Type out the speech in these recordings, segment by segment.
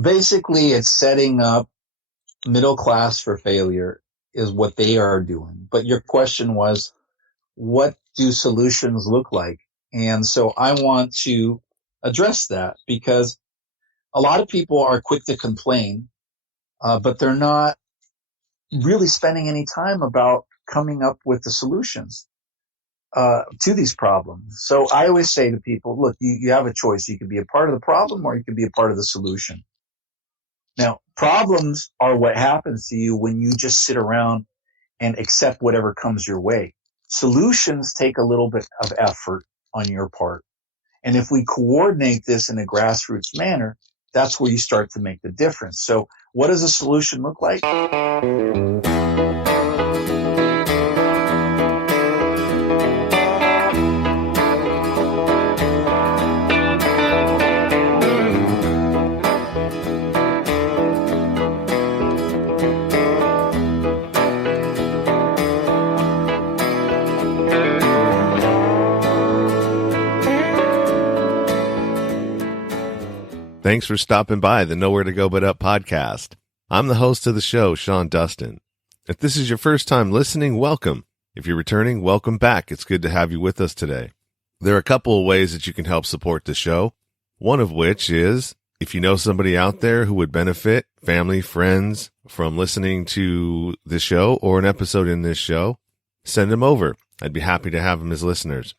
Basically, it's setting up middle class for failure is what they are doing. But your question was, what do solutions look like? And so I want to address that because a lot of people are quick to complain, but they're not really spending any time about coming up with the solutions to these problems. So I always say to people, look, you have a choice. You can be a part of the problem or you can be a part of the solution. Now, problems are what happens to you when you just sit around and accept whatever comes your way. Solutions take a little bit of effort on your part. And if we coordinate this in a grassroots manner, that's where you start to make the difference. So what does a solution look like? Thanks for stopping by the Nowhere to Go But Up podcast. I'm the host of the show, Sean Dustin. If this is your first time listening, welcome. If you're returning, welcome back. It's good to have you with us today. There are a couple of ways that you can help support the show. One of which is if you know somebody out there who would benefit, family, friends, from listening to this show or an episode in this show, send them over. I'd be happy to have them as listeners.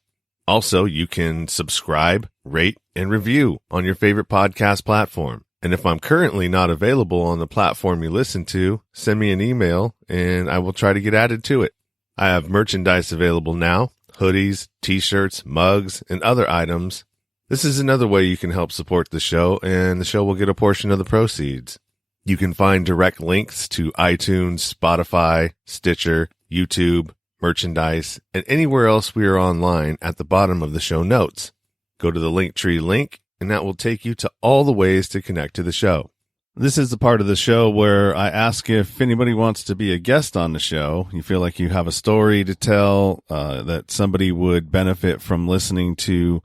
Also, you can subscribe, rate, and review on your favorite podcast platform. And if I'm currently not available on the platform you listen to, send me an email and I will try to get added to it. I have merchandise available now, hoodies, t-shirts, mugs, and other items. This is another way you can help support the show, and the show will get a portion of the proceeds. You can find direct links to iTunes, Spotify, Stitcher, YouTube, merchandise, and anywhere else we are online at the bottom of the show notes. Go to the Linktree link, and that will take you to all the ways to connect to the show. This is the part of the show where I ask if anybody wants to be a guest on the show. You feel like you have a story to tell, that somebody would benefit from listening to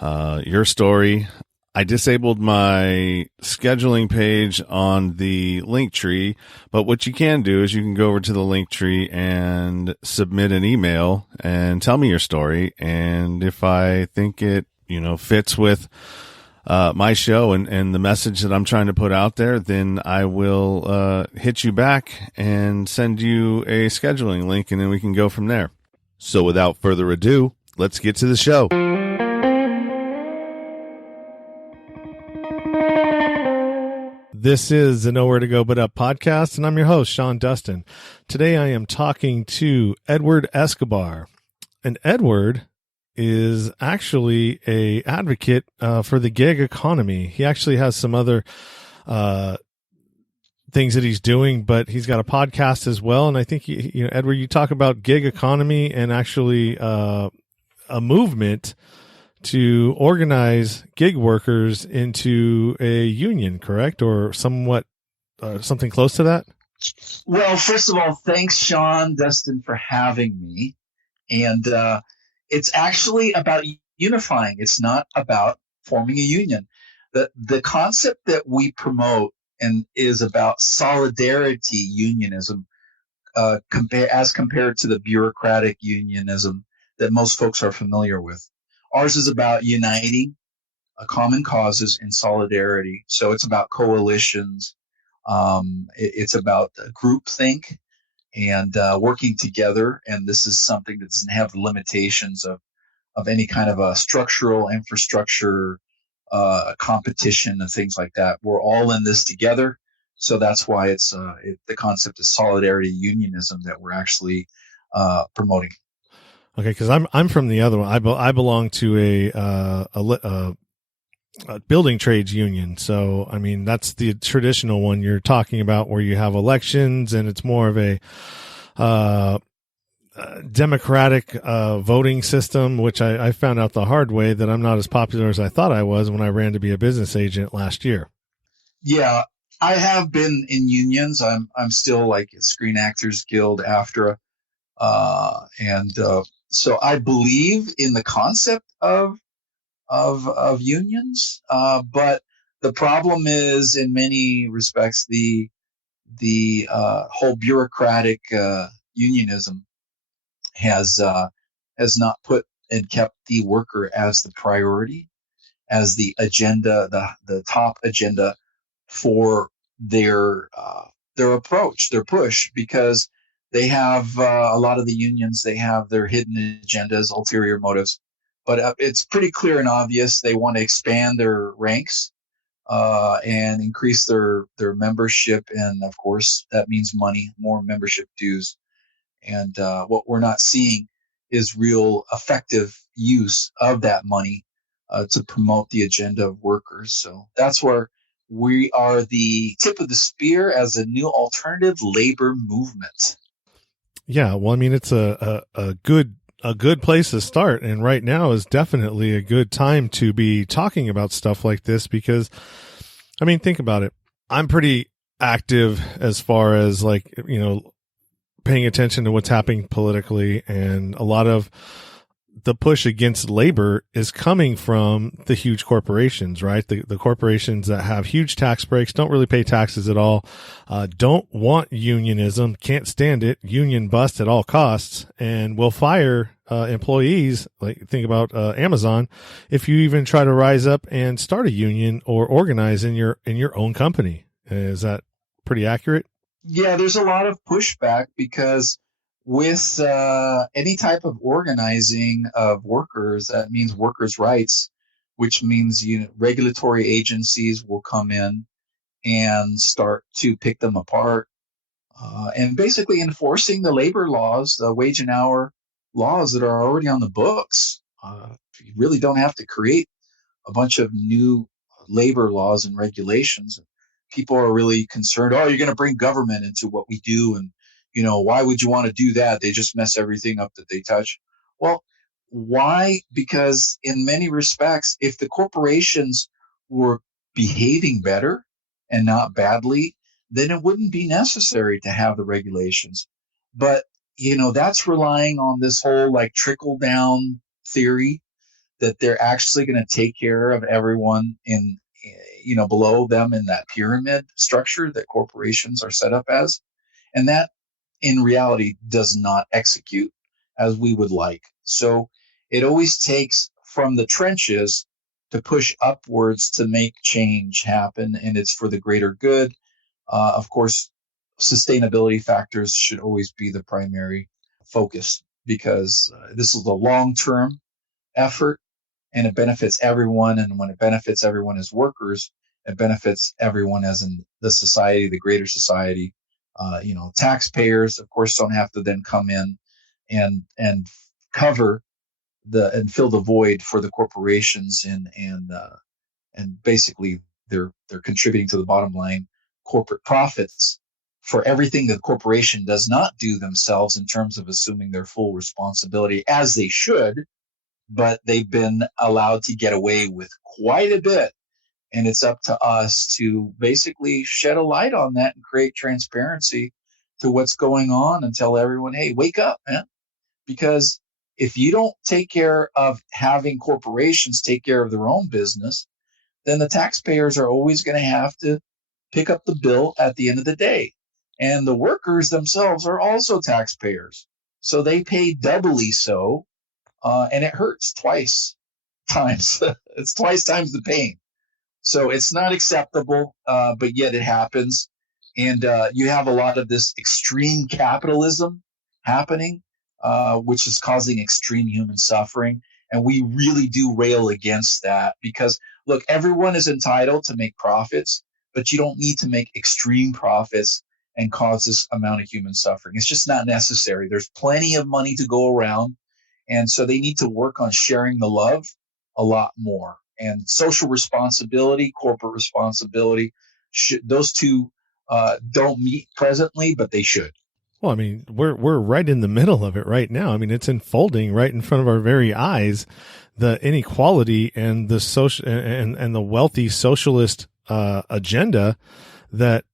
your story. I disabled my scheduling page on the Linktree, but what you can do is you can go over to the Linktree and submit an email and tell me your story. And if I think it, fits with my show and the message that I'm trying to put out there, then I will hit you back and send you a scheduling link, and then we can go from there. So without further ado, let's get to the show. This is the Nowhere to Go But Up podcast, and I'm your host, Sean Dustin. Today I am talking to Edward Escobar. And Edward is actually a advocate for the gig economy. He actually has some other things that he's doing, but he's got a podcast as well. And I think, Edward, you talk about gig economy and actually a movement to organize gig workers into a union, correct? Or somewhat something close to that? Well, first of all, thanks, Sean Dustin, for having me. And it's actually about unifying. It's not about forming a union. The concept that we promote and is about solidarity unionism, as compared to the bureaucratic unionism that most folks are familiar with. Ours is about uniting common causes in solidarity. So it's about coalitions. It's about groupthink and working together. And this is something that doesn't have the limitations of any kind of a structural infrastructure, competition and things like that. We're all in this together. So that's why it's the concept of solidarity unionism that we're actually promoting. Okay, because I'm from the other one. I belong to a building trades union. So I mean that's the traditional one you're talking about, where you have elections and it's more of a democratic voting system. Which I found out the hard way that I'm not as popular as I thought I was when I ran to be a business agent last year. Yeah, I have been in unions. I'm still like Screen Actors Guild, AFTRA, and so I believe in the concept of unions, but The problem is, in many respects, the whole bureaucratic unionism has not put and kept the worker as the priority, as the agenda, the top agenda for their approach, their push, because they have a lot of the unions. They have their hidden agendas, ulterior motives, but it's pretty clear and obvious they want to expand their ranks and increase their membership, and of course that means money, more membership dues. And what we're not seeing is real effective use of that money to promote the agenda of workers. So that's where we are the tip of the spear as a new alternative labor movement. Yeah, well, I mean, it's a good place to start, and right now is definitely a good time to be talking about stuff like this because, I mean, think about it. I'm pretty active as far as like, you know, paying attention to what's happening politically, and a lot of the push against labor is coming from the huge corporations, right? The corporations that have huge tax breaks, don't really pay taxes at all, don't want unionism, can't stand it, union bust at all costs, and will fire employees. Like, think about Amazon. If you even try to rise up and start a union or organize in your own company, is that pretty accurate? Yeah, there's a lot of pushback because with any type of organizing of workers, that means workers' rights, which means regulatory agencies will come in and start to pick them apart and basically enforcing the labor laws, the wage and hour laws that are already on the books. You really don't have to create a bunch of new labor laws and regulations. People are really concerned, oh, you're going to bring government into what we do. And, why would you want to do that? They just mess everything up that they touch. Well, why? Because in many respects, if the corporations were behaving better and not badly, then it wouldn't be necessary to have the regulations. But, that's relying on this whole like trickle down theory that they're actually going to take care of everyone in, below them in that pyramid structure that corporations are set up as. And that in reality does not execute as we would like. So it always takes from the trenches to push upwards to make change happen. And it's for the greater good. Of course, sustainability factors should always be the primary focus because this is a long-term effort and it benefits everyone. And when it benefits everyone as workers, it benefits everyone as in the society, the greater society. Taxpayers, of course, don't have to then come in and cover and fill the void for the corporations and basically they're contributing to the bottom line corporate profits for everything that the corporation does not do themselves in terms of assuming their full responsibility as they should. But they've been allowed to get away with quite a bit. And it's up to us to basically shed a light on that and create transparency to what's going on and tell everyone, hey, wake up, man. Because if you don't take care of having corporations take care of their own business, then the taxpayers are always going to have to pick up the bill at the end of the day. And the workers themselves are also taxpayers. So they pay doubly so. And it hurts twice times. It's twice times the pain. So it's not acceptable, but yet it happens. And you have a lot of this extreme capitalism happening, which is causing extreme human suffering. And we really do rail against that because, look, everyone is entitled to make profits, but you don't need to make extreme profits and cause this amount of human suffering. It's just not necessary. There's plenty of money to go around. And so they need to work on sharing the love a lot more. And social responsibility, corporate responsibility, those two don't meet presently, but they should. Well, I mean, we're right in the middle of it right now. I mean, it's unfolding right in front of our very eyes, the inequality and the social and the wealthy socialist agenda that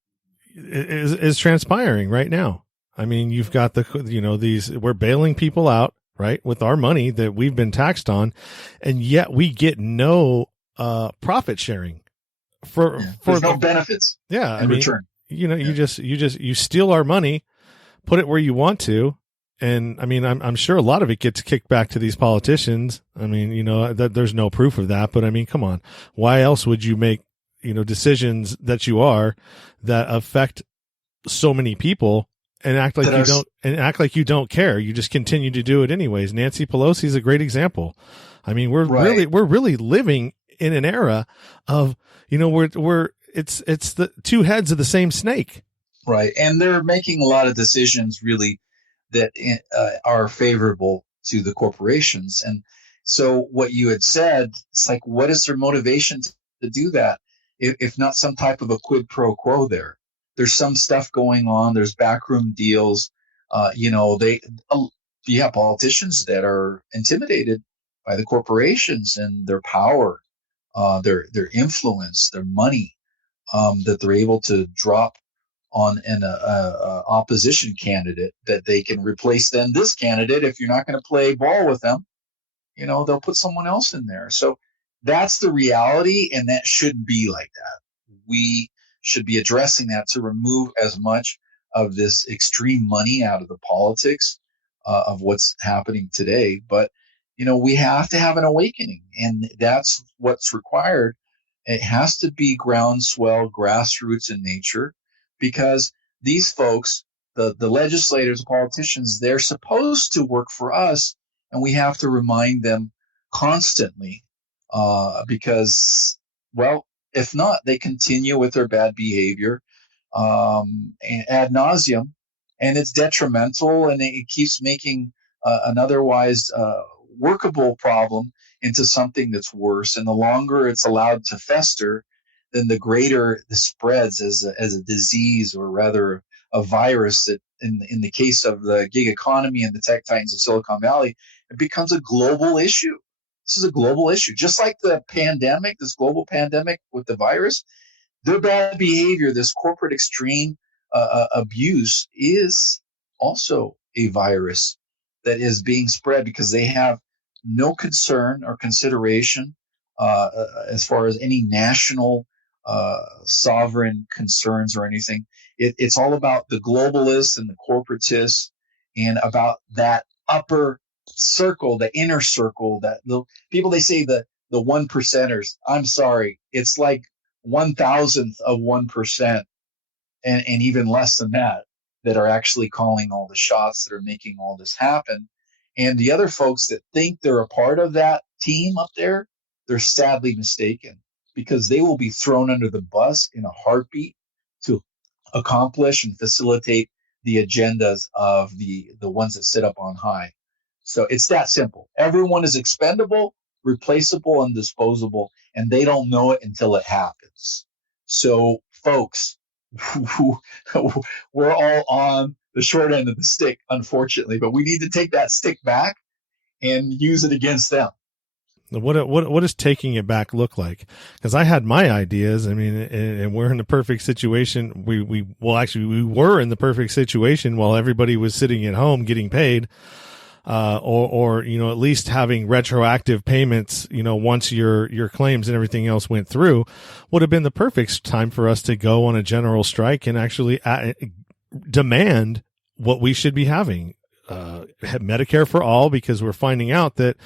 is transpiring right now. I mean, you've got we're bailing people out, right, with our money that we've been taxed on, and yet we get no profit sharing. there's no benefits. Yeah, in return. You steal our money, put it where you want to. And I mean, I'm sure a lot of it gets kicked back to these politicians. I mean, that there's no proof of that, but I mean, come on. Why else would you make, decisions that affect so many people and act like you don't care? You just continue to do it anyways. Nancy Pelosi is a great example. I mean, we're really living in an era of, it's the two heads of the same snake. Right. And they're making a lot of decisions really that are favorable to the corporations. And so what you had said, it's like, what is their motivation to do that? If not some type of a quid pro quo there? There's some stuff going on. There's backroom deals. You have politicians that are intimidated by the corporations and their power, their influence, their money, that they're able to drop on an opposition candidate, that they can replace then this candidate. If you're not going to play ball with them, they'll put someone else in there. So that's the reality, and that shouldn't be like that. We should be addressing that to remove as much of this extreme money out of the politics of what's happening today. But, we have to have an awakening, and that's what's required. It has to be groundswell, grassroots in nature, because these folks, the legislators, politicians, they're supposed to work for us, and we have to remind them constantly, because, well, if not, they continue with their bad behavior ad nauseum, and it's detrimental, and it keeps making an otherwise workable problem into something that's worse. And the longer it's allowed to fester, then the greater the spreads as a disease, or rather a virus, that in the case of the gig economy and the tech titans of Silicon Valley, it becomes a global issue. This is a global issue. Just like the pandemic, this global pandemic with the virus, their bad behavior, this corporate extreme abuse, is also a virus that is being spread because they have no concern or consideration as far as any national sovereign concerns or anything. It's all about the globalists and the corporatists, and about that upper circle, the inner circle, that the people, they say the 1%ers. I'm sorry, it's like 1,000th of 1%, and even less than that are actually calling all the shots, that are making all this happen. And the other folks that think they're a part of that team up there, they're sadly mistaken, because they will be thrown under the bus in a heartbeat to accomplish and facilitate the agendas of the ones that sit up on high. So it's that simple. Everyone is expendable, replaceable, and disposable, and they don't know it until it happens. So, folks, we're all on the short end of the stick, unfortunately, but we need to take that stick back and use it against them. What does taking it back look like? Because I had my ideas. I mean, and we're in the perfect situation. We were in the perfect situation while everybody was sitting at home getting paid, or at least having retroactive payments. Once your claims and everything else went through, would have been the perfect time for us to go on a general strike and actually demand what we should be having, Medicare for all, because we're finding out that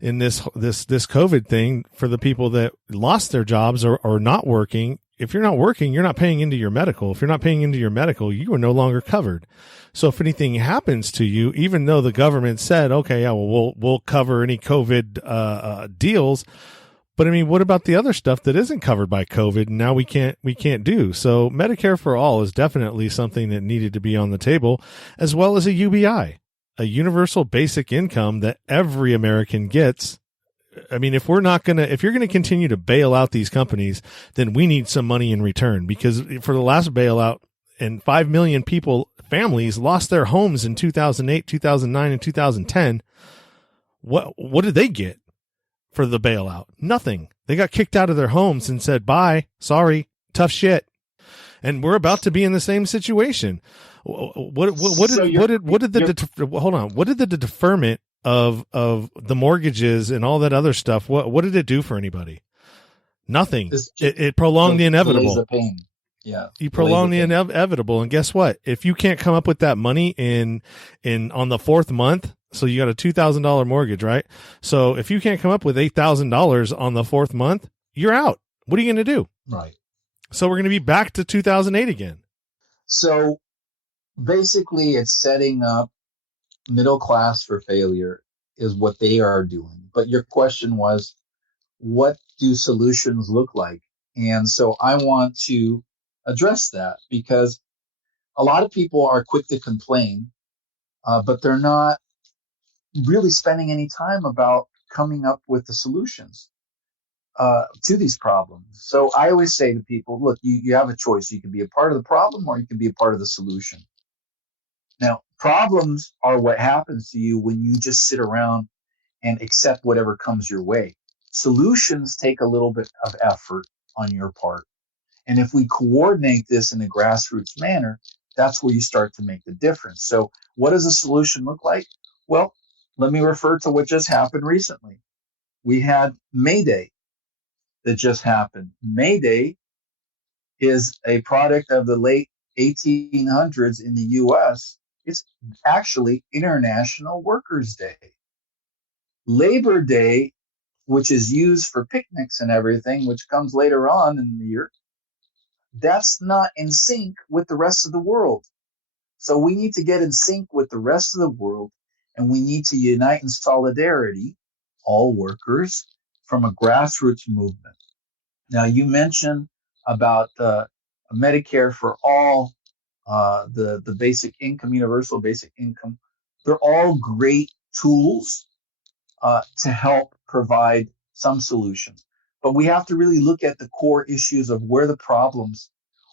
in this COVID thing, for the people that lost their jobs or not working, if you're not working, you're not paying into your medical. If you're not paying into your medical, you are no longer covered. So if anything happens to you, even though the government said, okay, yeah, well, we'll cover any COVID deals, but I mean, what about the other stuff that isn't covered by COVID? And now we can't do. So Medicare for all is definitely something that needed to be on the table, as well as a UBI. A universal basic income that every American gets. I mean, if you're going to continue to bail out these companies, then we need some money in return, because for the last bailout, and 5 million families lost their homes in 2008, 2009, and 2010. What did they get for the bailout? Nothing. They got kicked out of their homes and said, bye, sorry, tough shit. And we're about to be in the same situation. What did the deferment of the mortgages and all that other stuff, what did it do for anybody? Nothing. This It prolonged the inevitable. delays the pain. Yeah. You prolong the inevitable. And guess what? If you can't come up with that money in on the fourth month, so you got a $2,000 mortgage, right? So if you can't come up with $8,000 on the fourth month, you're out. What are you going to do? Right. So we're going to be back to 2008 again. So basically it's setting up middle class for failure is what they are doing. But your question was, what do solutions look like? And so I want to address that because a lot of people are quick to complain, but they're not really spending any time about coming up with the solutions to these problems. So I always say to people, look, you have a choice. You can be a part of the problem or you can be a part of the solution. Now, problems are what happens to you when you just sit around and accept whatever comes your way. Solutions take a little bit of effort on your part. And if we coordinate this in a grassroots manner, that's where you start to make the difference. So what does a solution look like? Well, let me refer to what just happened recently. We had May Day that just happened. May Day is a product of the late 1800s in the US. It's actually International Workers' Day. Labor Day, which is used for picnics and everything, which comes later on in the year, that's not in sync with the rest of the world. So we need to get in sync with the rest of the world, and we need to unite in solidarity, all workers, from a grassroots movement. Now, you mentioned about Medicare for all, the basic income, universal basic income. They're all great tools to help provide some solutions. But we have to really look at the core issues of where the problems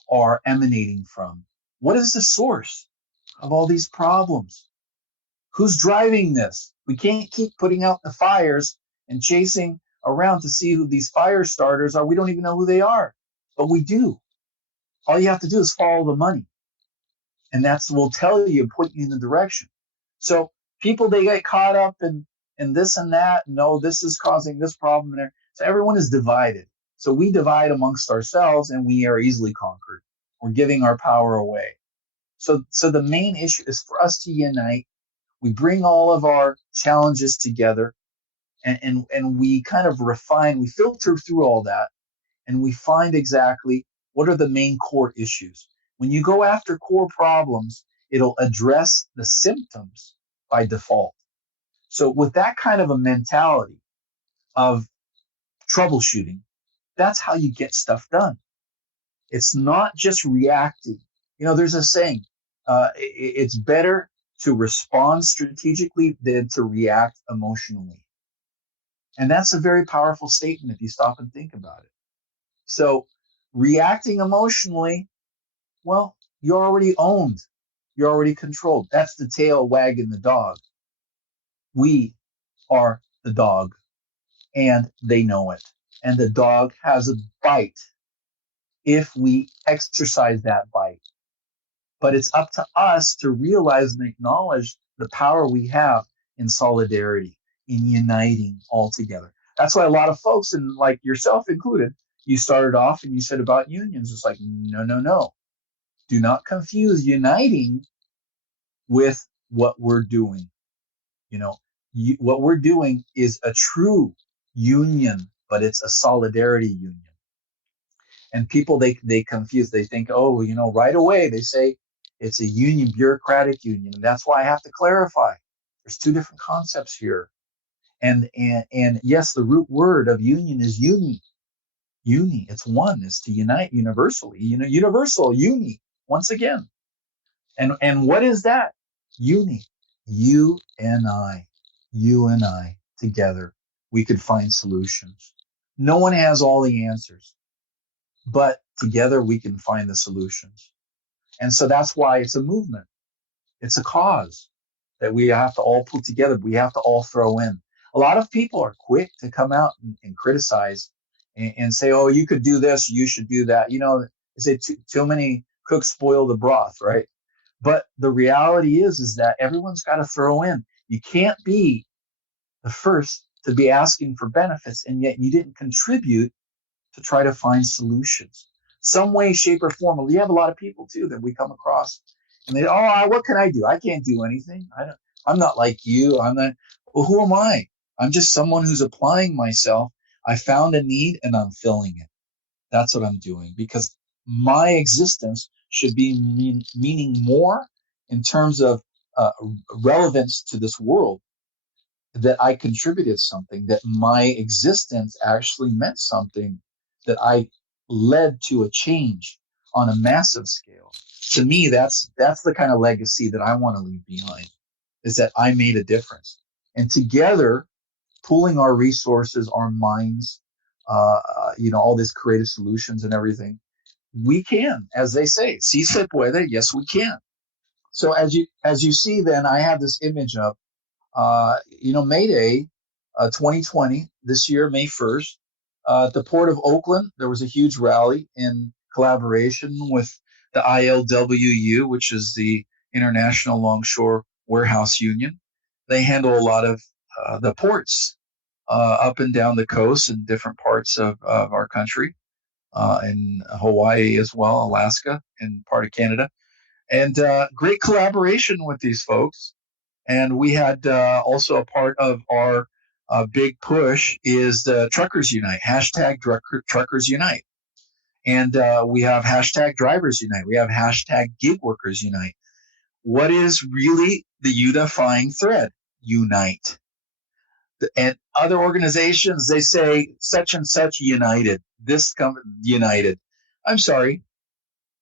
are emanating from. What is the source of all these problems? Who's driving this? We can't keep putting out the fires and chasing around to see who these fire starters are. We don't even know who they are, but we do. All you have to do is follow the money. And that's will tell you, point you in the direction. So people, they get caught up in this and that. No, this is causing this problem there. So everyone is divided. So we divide amongst ourselves and we are easily conquered. We're giving our power away. So the main issue is for us to unite. We bring all of our challenges together and we kind of refine, we filter through all that and we find exactly what are the main core issues. When you go after core problems, it'll address the symptoms by default. So with that kind of a mentality of troubleshooting, that's how you get stuff done. It's not just reacting. You know, there's a saying, it's better to respond strategically than to react emotionally. And that's a very powerful statement if you stop and think about it. So reacting emotionally, well, you're already owned. You're already controlled. That's the tail wagging the dog. We are the dog, and they know it. And the dog has a bite if we exercise that bite. But it's up to us to realize and acknowledge the power we have in solidarity, in uniting all together. That's why a lot of folks, and like yourself included, you started off and you said about unions. It's like, no. Do not confuse uniting with what we're doing. You know, what we're doing is a true union, but it's a solidarity union. And people, they confuse, they think, oh, you know, right away they say it's a union, bureaucratic union. And that's why I have to clarify. There's two different concepts here. And yes, the root word of union is uni. Uni, it's one, is to unite universally. You know, universal, uni, once again. And what is that? Uni. You and I together, we could find solutions. No one has all the answers, but together we can find the solutions. And so that's why it's a movement. It's a cause that we have to all put together. We have to all throw in. A lot of people are quick to come out and criticize and say, oh, you could do this, you should do that. You know, they say too many cooks spoil the broth, right? But the reality is that everyone's got to throw in. You can't be the first to be asking for benefits, and yet you didn't contribute to try to find solutions, some way, shape, or form. We have a lot of people too that we come across, and they, what can I do? I can't do anything. I'm not like you. I'm not. Well, who am I? I'm just someone who's applying myself. I found a need and I'm filling it. That's what I'm doing, because my existence should be meaning more in terms of relevance to this world, that I contributed something, that my existence actually meant something, that I led to a change on a massive scale. To me, that's the kind of legacy that I want to leave behind, is that I made a difference. And together, pooling our resources, our minds, all these creative solutions and everything, we can, as they say, si se puede, yes, we can. So as you see, then I have this image up. May Day, 2020, this year, May 1st, at the Port of Oakland, there was a huge rally in collaboration with the ILWU, which is the International Longshore Warehouse Union. They handle a lot of the ports up and down the coast in different parts of our country, in Hawaii as well, Alaska, and part of Canada. And great collaboration with these folks. And we had also a part of our big push is the Truckers Unite, hashtag Truckers Unite. And we have hashtag Drivers Unite. We have hashtag Gig Workers Unite. What is really the unifying thread? Unite. And other organizations, they say such and such united. This company united. I'm sorry.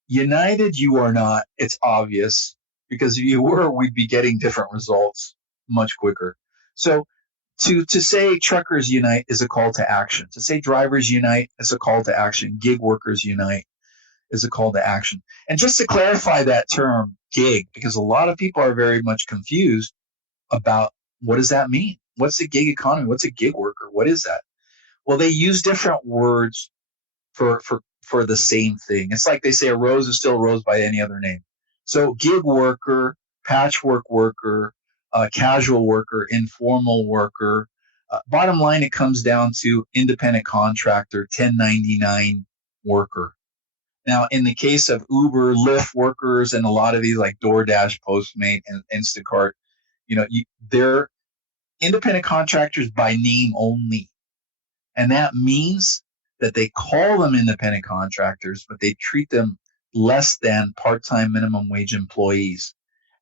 United, you are not. It's obvious, because if you were, we'd be getting different results much quicker. So to say Truckers Unite is a call to action. To say Drivers Unite is a call to action. Gig Workers Unite is a call to action. And just to clarify that term, gig, because a lot of people are very much confused about what does that mean? What's the gig economy? What's a gig worker? What is that? Well, they use different words for the same thing. It's like they say a rose is still a rose by any other name. So gig worker, patchwork worker, casual worker, informal worker. Bottom line, it comes down to independent contractor, 1099 worker. Now, in the case of Uber, Lyft workers, and a lot of these like DoorDash, Postmate, and Instacart, they're independent contractors by name only. And that means that they call them independent contractors, but they treat them less than part-time minimum wage employees.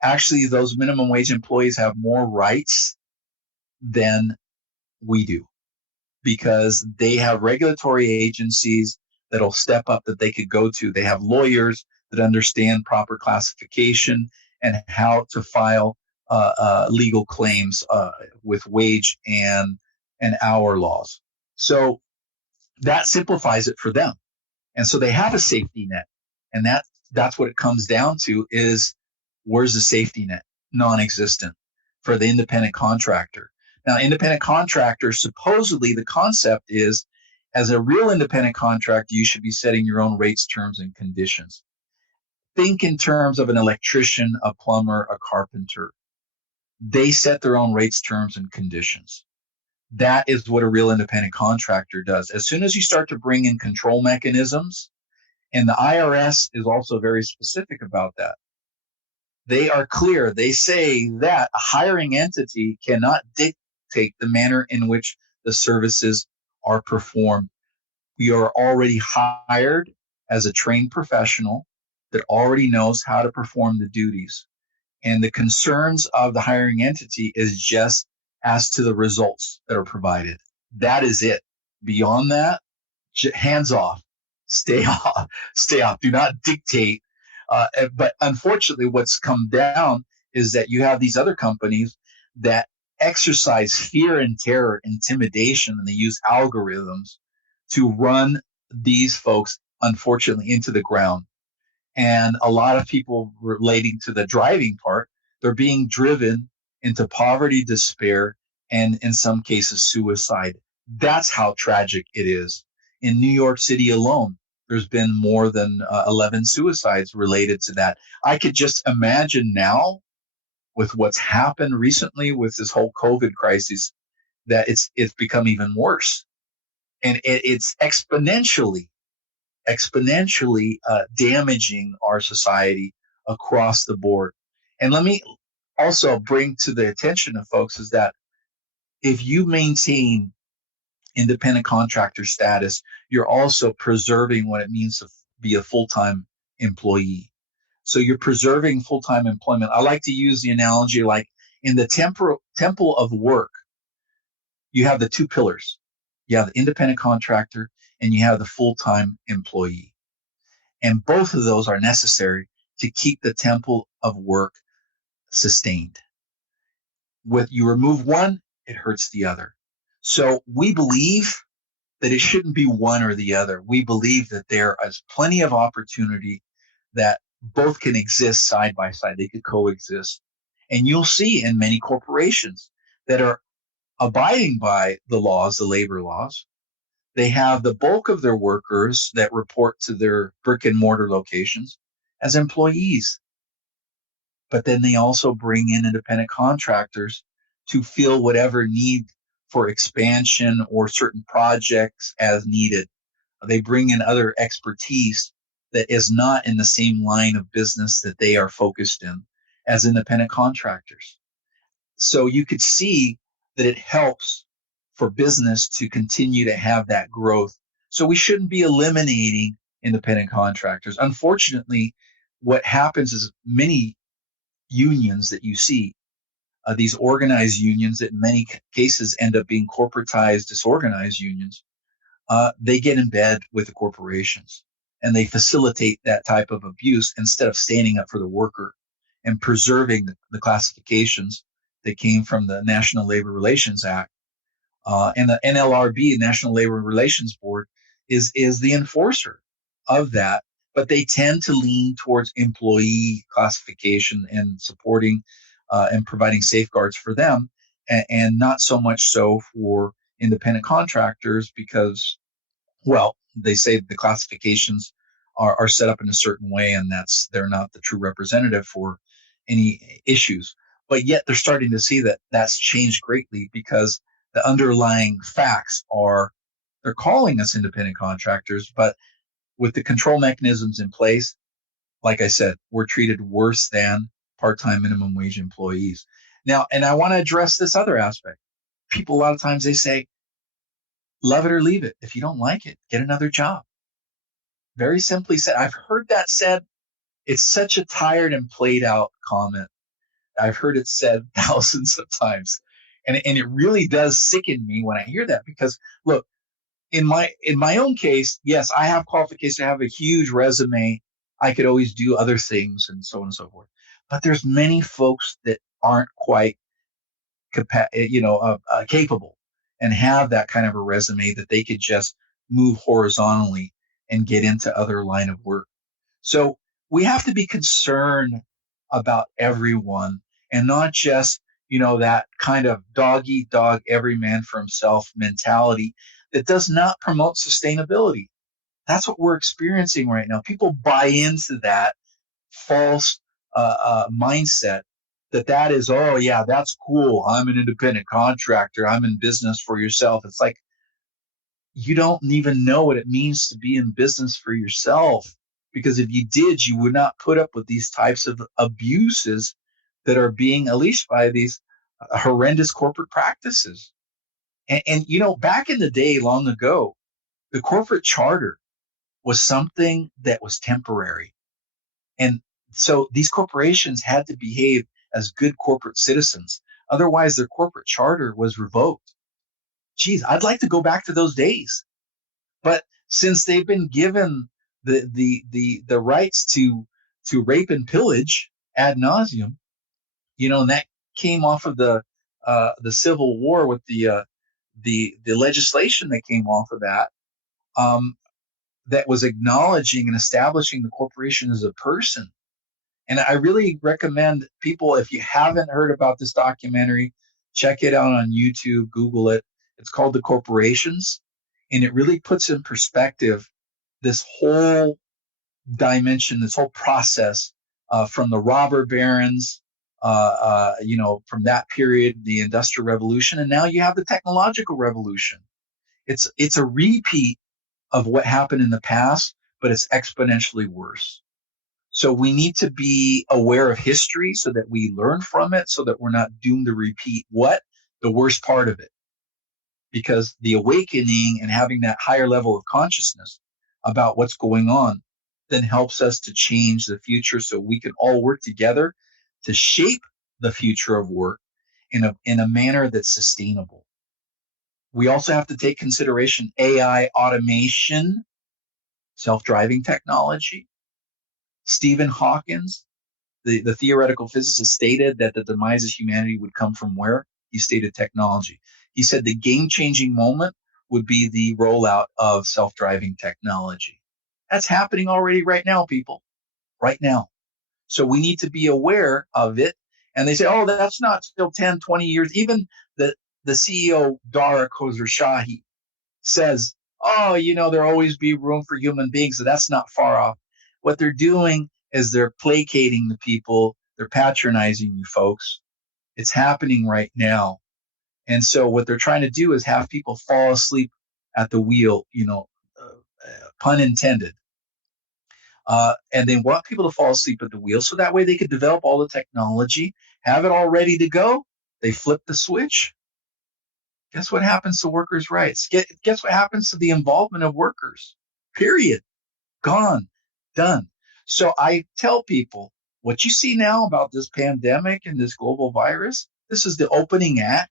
Actually, those minimum wage employees have more rights than we do, because they have regulatory agencies that'll step up that they could go to. They have lawyers that understand proper classification and how to file legal claims with wage and hour laws. So that simplifies it for them. And so they have a safety net. And that's what it comes down to is, where's the safety net? Non-existent for the independent contractor. Now, independent contractor, supposedly the concept is, as a real independent contractor, you should be setting your own rates, terms, and conditions. Think in terms of an electrician, a plumber, a carpenter. They set their own rates, terms, and conditions. That is what a real independent contractor does. As soon as you start to bring in control mechanisms, and the IRS is also very specific about that, they are clear. They say that a hiring entity cannot dictate the manner in which the services are performed. We are already hired as a trained professional that already knows how to perform the duties. And the concerns of the hiring entity is just as to the results that are provided. That is it. Beyond that, hands off, stay off, stay off. Do not dictate. But unfortunately, what's come down is that you have these other companies that exercise fear and terror, intimidation, and they use algorithms to run these folks, unfortunately, into the ground. And a lot of people relating to the driving part, they're being driven into poverty, despair, and in some cases, suicide. That's how tragic it is. In New York City alone, there's been more than 11 suicides related to that. I could just imagine now, with what's happened recently with this whole COVID crisis, that it's become even worse. And it's exponentially damaging our society across the board. And let me also bring to the attention of folks is that if you maintain independent contractor status, you're also preserving what it means to be a full-time employee. So you're preserving full-time employment. I like to use the analogy like in the temple of work, you have the two pillars. You have the independent contractor and you have the full-time employee. And both of those are necessary to keep the temple of work sustained. With you remove one, it hurts the other. So we believe that it shouldn't be one or the other. We believe that there is plenty of opportunity that both can exist side by side. They could coexist. And you'll see in many corporations that are abiding by the laws, the labor laws, they have the bulk of their workers that report to their brick and mortar locations as employees. But then they also bring in independent contractors to fill whatever need for expansion or certain projects as needed. They bring in other expertise that is not in the same line of business that they are focused in as independent contractors. So you could see that it helps for business to continue to have that growth. So we shouldn't be eliminating independent contractors. Unfortunately, what happens is many unions that you see, these organized unions that in many cases end up being corporatized, disorganized unions, they get in bed with the corporations and they facilitate that type of abuse instead of standing up for the worker and preserving the classifications that came from the National Labor Relations Act. And the NLRB, National Labor Relations Board, is the enforcer of that, but they tend to lean towards employee classification and supporting and providing safeguards for them, and not so much so for independent contractors because, well, they say the classifications are set up in a certain way, and they're not the true representative for any issues. But yet they're starting to see that that's changed greatly because the underlying facts are they're calling us independent contractors, but with the control mechanisms in place, like I said, we're treated worse than part-time minimum wage employees. Now, and I want to address this other aspect. People, a lot of times they say, love it or leave it. If you don't like it, get another job. Very simply said. I've heard that said. It's such a tired and played out comment. I've heard it said thousands of times. And it really does sicken me when I hear that because look, in my own case, yes, I have qualifications. I have a huge resume. I could always do other things and so on and so forth. But there's many folks that aren't quite capable and have that kind of a resume that they could just move horizontally and get into other line of work. So we have to be concerned about everyone and not just, that kind of dog eat dog, every man for himself mentality that does not promote sustainability. That's what we're experiencing right now. People buy into that false mindset that is, oh yeah, that's cool. I'm an independent contractor. I'm in business for yourself. It's like, you don't even know what it means to be in business for yourself. Because if you did, you would not put up with these types of abuses that are being unleashed by these horrendous corporate practices. And back in the day, long ago, the corporate charter was something that was temporary. And so these corporations had to behave as good corporate citizens. Otherwise, their corporate charter was revoked. Geez, I'd like to go back to those days. But since they've been given the rights to rape and pillage ad nauseum, and that came off of the Civil War with the legislation that came off of that, that was acknowledging and establishing the corporation as a person. And I really recommend people, if you haven't heard about this documentary, check it out on YouTube, Google it. It's called The Corporations. And it really puts in perspective this whole dimension, this whole process from the robber barons, from that period, the Industrial Revolution, and now you have the technological revolution. It's a repeat of what happened in the past, but it's exponentially worse. So we need to be aware of history so that we learn from it, so that we're not doomed to repeat the worst part of it. Because the awakening and having that higher level of consciousness about what's going on then helps us to change the future so we can all work together to shape the future of work in a manner that's sustainable. We also have to take consideration AI, automation, self-driving technology. Stephen Hawkins, the theoretical physicist, stated that the demise of humanity would come from where? He stated technology. He said the game-changing moment would be the rollout of self-driving technology. That's happening already right now, people. Right now. So we need to be aware of it. And they say, oh, that's not still 10, 20 years. Even the CEO, Dara Khosrowshahi, says, oh, there'll always be room for human beings. So that's not far off. What they're doing is they're placating the people. They're patronizing you folks. It's happening right now. And so what they're trying to do is have people fall asleep at the wheel, pun intended. And they want people to fall asleep at the wheel so that way they could develop all the technology, have it all ready to go. They flip the switch. Guess what happens to workers' rights? Guess what happens to the involvement of workers? Period. Gone. Done. So I tell people, what you see now about this pandemic and this global virus, this is the opening act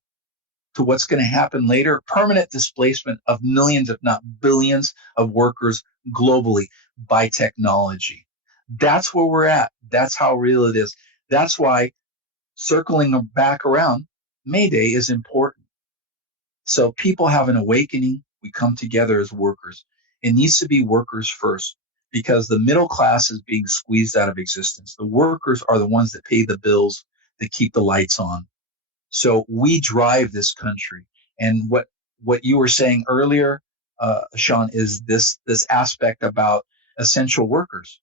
to what's going to happen later. Permanent displacement of millions, if not billions, of workers globally by technology. That's where we're at. That's how real it is. That's why circling back around, May Day is important. So people have an awakening. We come together as workers. It needs to be workers first because the middle class is being squeezed out of existence. The workers are the ones that pay the bills, that keep the lights on. So we drive this country. And what you were saying earlier, Sean, is this aspect about essential workers.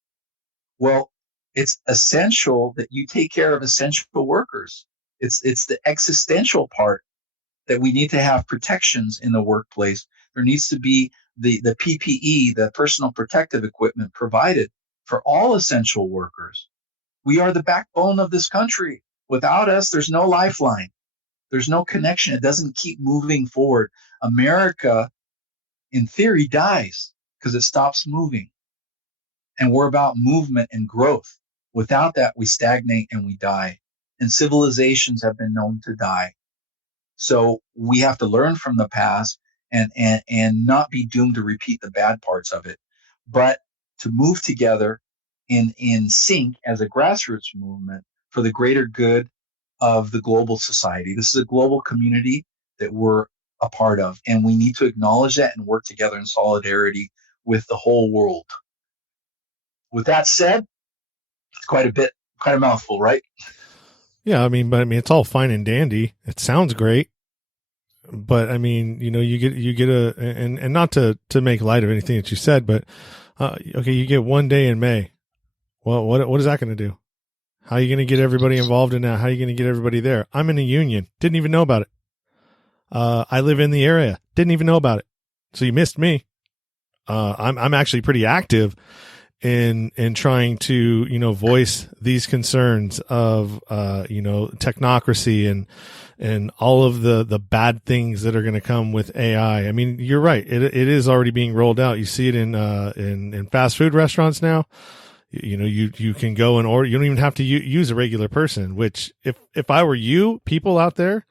Well, it's essential that you take care of essential workers. It's the existential part that we need to have protections in the workplace. There needs to be the PPE, the personal protective equipment provided for all essential workers. We are the backbone of this country. Without us, there's no lifeline. There's no connection. It doesn't keep moving forward. America, in theory, dies because it stops moving. And we're about movement and growth. Without that, we stagnate and we die. And civilizations have been known to die. So we have to learn from the past and not be doomed to repeat the bad parts of it, but to move together in sync as a grassroots movement for the greater good of the global society. This is a global community that we're a part of, and we need to acknowledge that and work together in solidarity with the whole world. With that said, it's quite a mouthful, right? Yeah, I mean, it's all fine and dandy. It sounds great, but I mean, you get and not to make light of anything that you said, but okay, you get one day in May. Well, what is that going to do? How are you going to get everybody involved in that? How are you going to get everybody there? I'm in a union. Didn't even know about it. I live in the area. Didn't even know about it. So you missed me. I'm actually pretty active in trying to, voice these concerns of, technocracy and all of the bad things that are going to come with AI. I mean, you're right. It is already being rolled out. You see it in fast food restaurants now. You can go and order. You don't even have to use a regular person, which if I were you, people out there,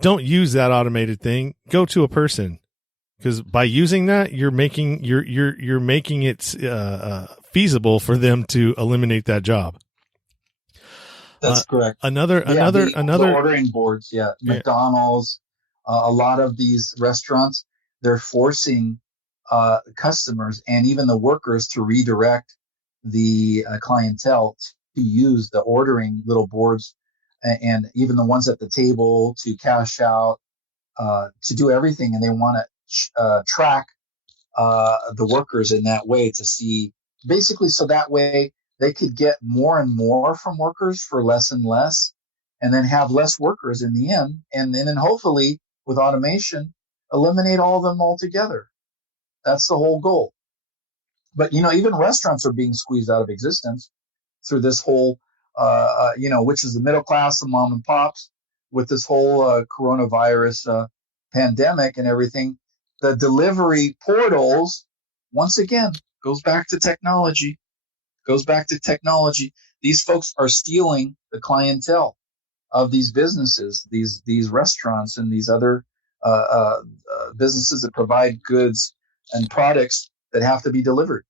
don't use that automated thing. Go to a person. Because by using that, you're making it feasible for them to eliminate that job. That's correct. Another ordering boards. Yeah, McDonald's, a lot of these restaurants, they're forcing customers and even the workers to redirect the clientele to use the ordering little boards, and even the ones at the table to cash out, to do everything, and they want to track the workers in that way to see, basically, so that way they could get more and more from workers for less and less, and then have less workers in the end. And then hopefully with automation, eliminate all of them altogether. That's the whole goal. But, even restaurants are being squeezed out of existence through this whole, which is the middle class, the mom and pops, with this whole coronavirus pandemic and everything. The delivery portals, once again, goes back to technology. These folks are stealing the clientele of these businesses, these restaurants, and these other businesses that provide goods and products that have to be delivered.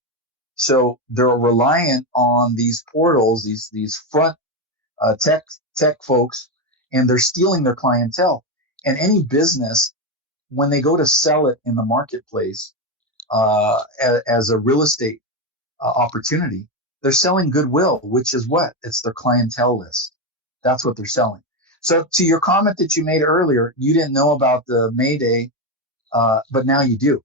So they're reliant on these portals, these front tech folks, and they're stealing their clientele. And any business, when they go to sell it in the marketplace as a real estate opportunity, they're selling goodwill, which is what? It's their clientele list. That's what they're selling. So to your comment that you made earlier, you didn't know about the Mayday, but now you do.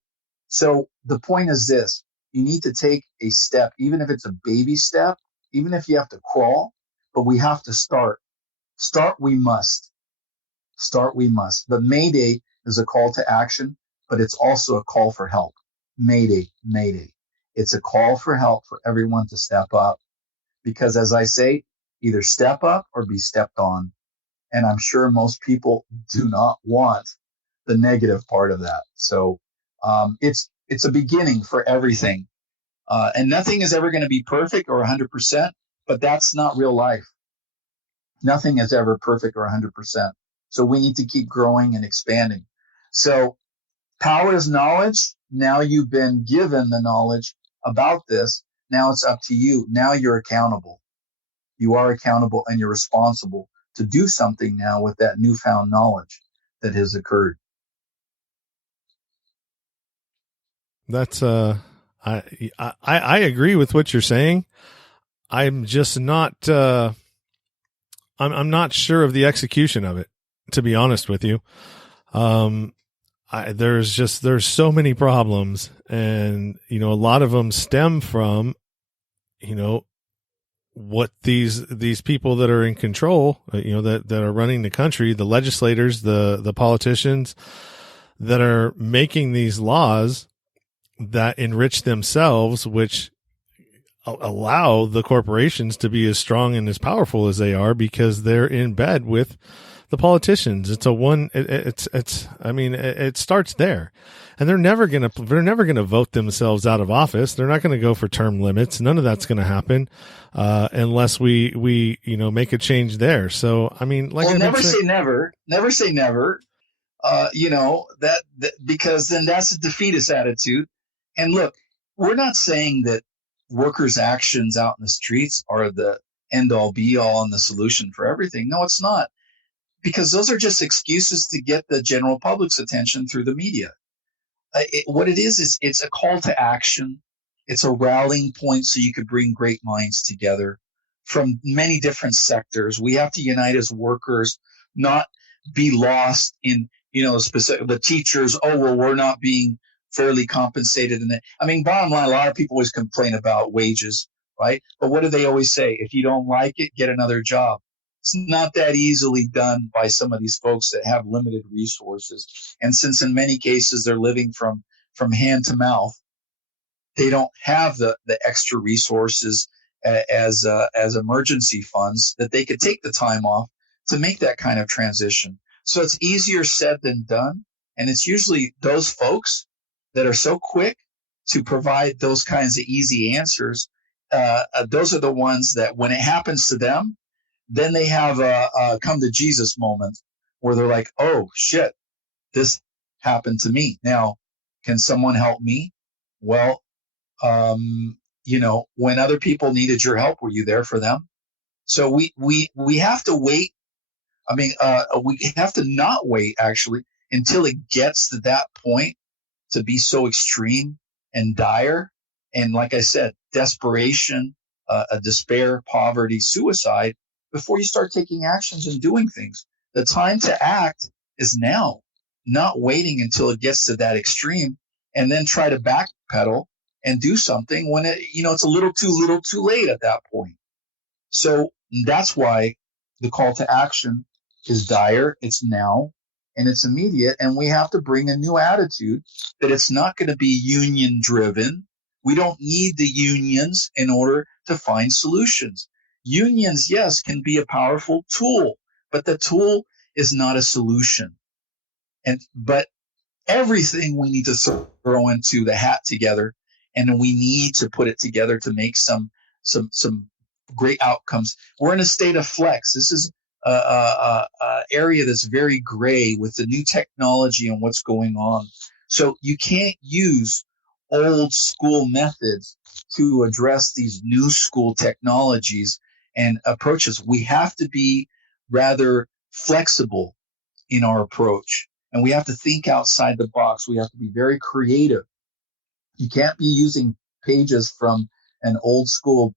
So the point is this: you need to take a step, even if it's a baby step, even if you have to crawl, but we have to start. Start we must. The Mayday is a call to action, but it's also a call for help. Mayday. It's a call for help for everyone to step up. Because as I say, either step up or be stepped on. And I'm sure most people do not want the negative part of that. So it's a beginning for everything. And nothing is ever going to be perfect or 100%, but that's not real life. Nothing is ever perfect or 100%. So we need to keep growing and expanding. So power is knowledge. Now you've been given the knowledge about this. Now it's up to you. Now you're accountable. You are accountable and you're responsible to do something now with that newfound knowledge that has occurred. That's I agree with what you're saying. I'm just not I'm not sure of the execution of it, to be honest with you. There's so many problems, and a lot of them stem from what these people that are in control, that are running the country, the legislators, the politicians that are making these laws that enrich themselves, which allow the corporations to be as strong and as powerful as they are because they're in bed with the politicians. It starts there, and they're never going to vote themselves out of office. They're not going to go for term limits. None of that's going to happen, unless we make a change there. So, never say never, that because then that's a defeatist attitude. And look, we're not saying that workers' actions out in the streets are the end all be all and the solution for everything. No, it's not. Because those are just excuses to get the general public's attention through the media. What it is it's a call to action. It's a rallying point so you could bring great minds together from many different sectors. We have to unite as workers, not be lost in, specific, the teachers, we're not being fairly compensated. Bottom line, a lot of people always complain about wages, right? But what do they always say? If you don't like it, get another job. It's not that easily done by some of these folks that have limited resources. And since in many cases they're living from hand to mouth, they don't have the extra resources as emergency funds that they could take the time off to make that kind of transition. So it's easier said than done. And it's usually those folks that are so quick to provide those kinds of easy answers. Those are the ones that when it happens to them, then they have a come to Jesus moment where they're like, oh, shit, this happened to me. Now, can someone help me? Well, when other people needed your help, were you there for them? So we have to wait. We have to not wait, actually, until it gets to that point to be so extreme and dire. And like I said, desperation, a despair, poverty, suicide, before you start taking actions and doing things. The time to act is now, not waiting until it gets to that extreme and then try to backpedal and do something when it's a little too late at that point. So that's why the call to action is dire. It's now. and it's immediate, and we have to bring a new attitude that it's not going to be union driven. We don't need the unions in order to find solutions. Unions, yes, can be a powerful tool, but the tool is not a solution. But everything we need to throw into the hat together, and we need to put it together to make some great outcomes. We're in a state of flex. This is a area that's very gray with the new technology and what's going on. So you can't use old school methods to address these new school technologies and approaches. We have to be rather flexible in our approach, and we have to think outside the box. We have to be very creative. You can't be using pages from an old school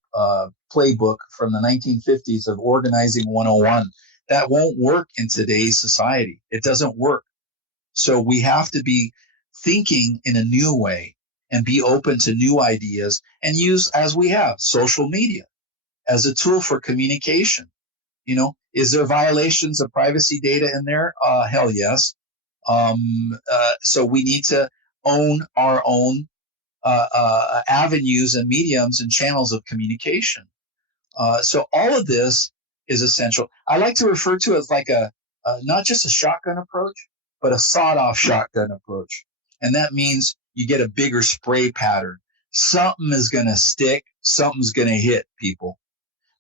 playbook from the 1950s of organizing 101. That won't work in today's society. It doesn't work. So we have to be thinking in a new way and be open to new ideas, and use, as we have, social media as a tool for communication. Is there violations of privacy data in there? Hell yes. So we need to own our own avenues and mediums and channels of communication. So all of this is essential. I like to refer to it as like not just a shotgun approach, but a sawed-off shotgun approach. And that means you get a bigger spray pattern. Something is going to stick. Something's going to hit people.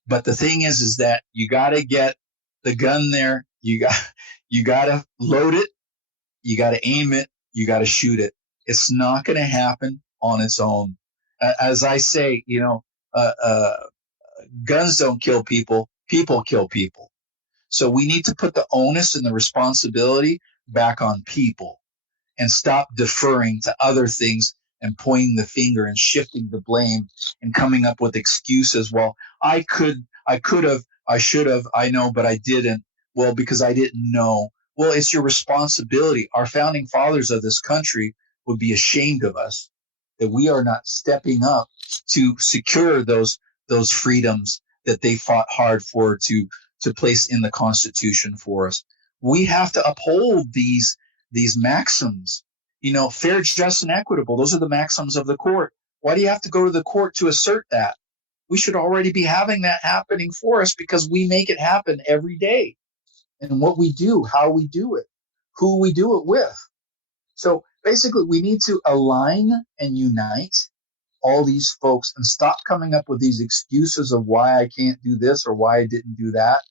But the thing is that you got to get the gun there. You got to load it. You got to aim it. You got to shoot it. It's not going to happen on its own. As I say, guns don't kill people. People kill people. So we need to put the onus and the responsibility back on people and stop deferring to other things and pointing the finger and shifting the blame and coming up with excuses. Well, I could have, I should have, I know, but I didn't. Well, because I didn't know. Well, it's your responsibility. Our founding fathers of this country would be ashamed of us that we are not stepping up to secure those freedoms that they fought hard for to place in the Constitution for us. We have to uphold these maxims. Fair, just, and equitable. Those are the maxims of the court. Why do you have to go to the court to assert that? We should already be having that happening for us, because we make it happen every day. And what we do, how we do it, who we do it with. So basically, we need to align and unite all these folks and stop coming up with these excuses of why I can't do this or why I didn't do that.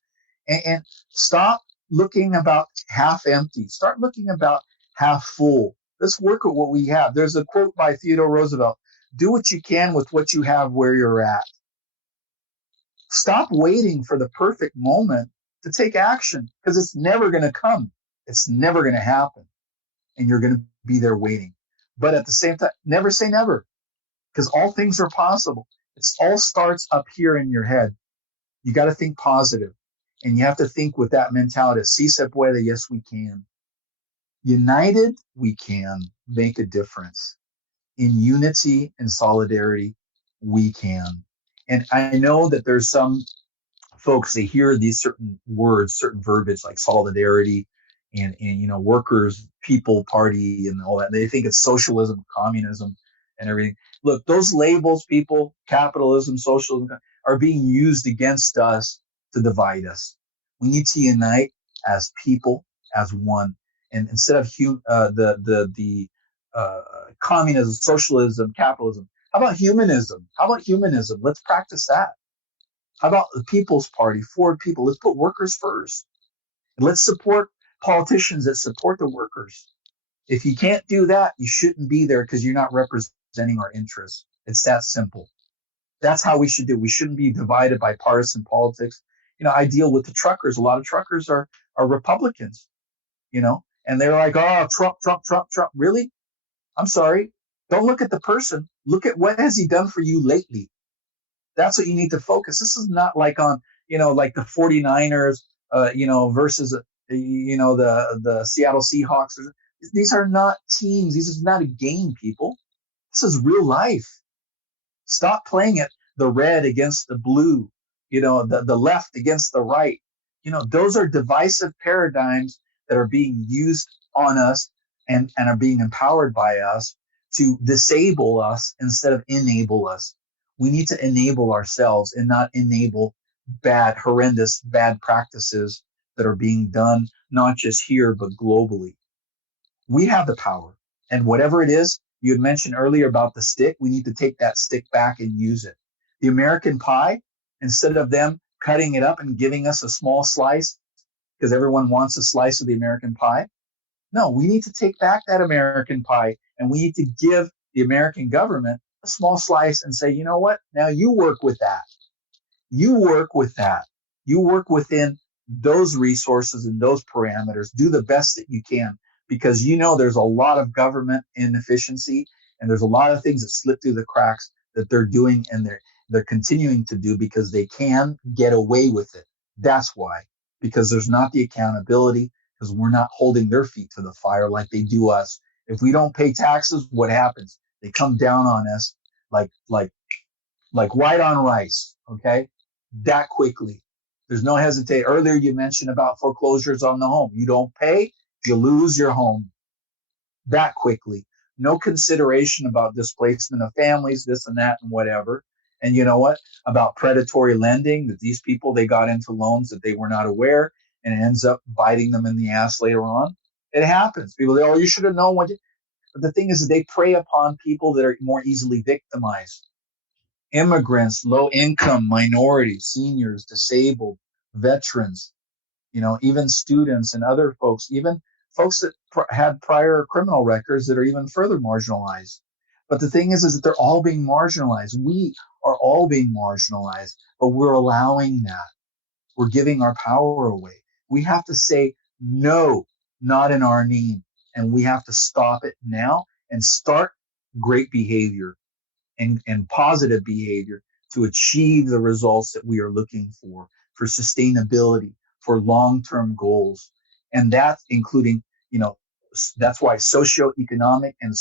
And stop looking about half empty. Start looking about half full. Let's work with what we have. There's a quote by Theodore Roosevelt: do what you can with what you have where you're at. Stop waiting for the perfect moment to take action, because it's never going to come. It's never going to happen. And you're going to be there waiting. But at the same time, never say never, because all things are possible. It all starts up here in your head. You got to think positive, and you have to think with that mentality. Si se puede, yes, we can. United, we can make a difference. In unity and solidarity, we can. And I know that there's some folks, they hear these certain words, certain verbiage like solidarity and workers, people, party, and all that. They think it's socialism, communism, and everything. Look, those labels, people, capitalism, socialism, are being used against us to divide us. We need to unite as people, as one. And instead of communism, socialism, capitalism, how about humanism? Let's practice that. How about the People's Party, for people? Let's put workers first. And let's support politicians that support the workers. If you can't do that, you shouldn't be there, because you're not representing our interests. It's that simple. That's how we should do. We shouldn't be divided by partisan politics. I deal with the truckers. A lot of truckers are Republicans, and they're like, oh, Trump. Really? I'm sorry. Don't look at the person. Look at what has he done for you lately. That's what you need to focus. This is not like on, like the 49ers, versus, the Seattle Seahawks. These are not teams. This is not a game, people. This is real life. Stop playing it, the red against the blue, the left against the right. Those are divisive paradigms that are being used on us and are being empowered by us to disable us instead of enable us. We need to enable ourselves and not enable horrendous, bad practices that are being done, not just here, but globally. We have the power. And whatever it is, you had mentioned earlier about the stick, we need to take that stick back and use it. The American pie, instead of them cutting it up and giving us a small slice, because everyone wants a slice of the American pie. No, we need to take back that American pie and we need to give the American government a small slice and say, you know what? Now you work with that. You work with that. You work within those resources and those parameters. Do the best that you can, because there's a lot of government inefficiency and there's a lot of things that slip through the cracks that they're doing and they're continuing to do because they can get away with it. That's why, because there's not the accountability, because we're not holding their feet to the fire like they do us. If we don't pay taxes, what happens? They come down on us like white on rice, okay? That quickly. There's no hesitate. Earlier you mentioned about foreclosures on the home. You don't pay, you lose your home. That quickly. No consideration about displacement of families, this and that and whatever. And you know what? About predatory lending, that these people, they got into loans that they were not aware, and it ends up biting them in the ass later on. It happens. People say, oh, you should have known what. But the thing is that they prey upon people that are more easily victimized. Immigrants, low income, minorities, seniors, disabled, veterans, even students and other folks, even folks that had prior criminal records that are even further marginalized. But the thing is that they're all being marginalized. We are all being marginalized, but we're allowing that. We're giving our power away. We have to say, no, not in our name. And we have to stop it now and start great behavior and positive behavior to achieve the results that we are looking for sustainability, for long-term goals. And that's including, that's why socioeconomic and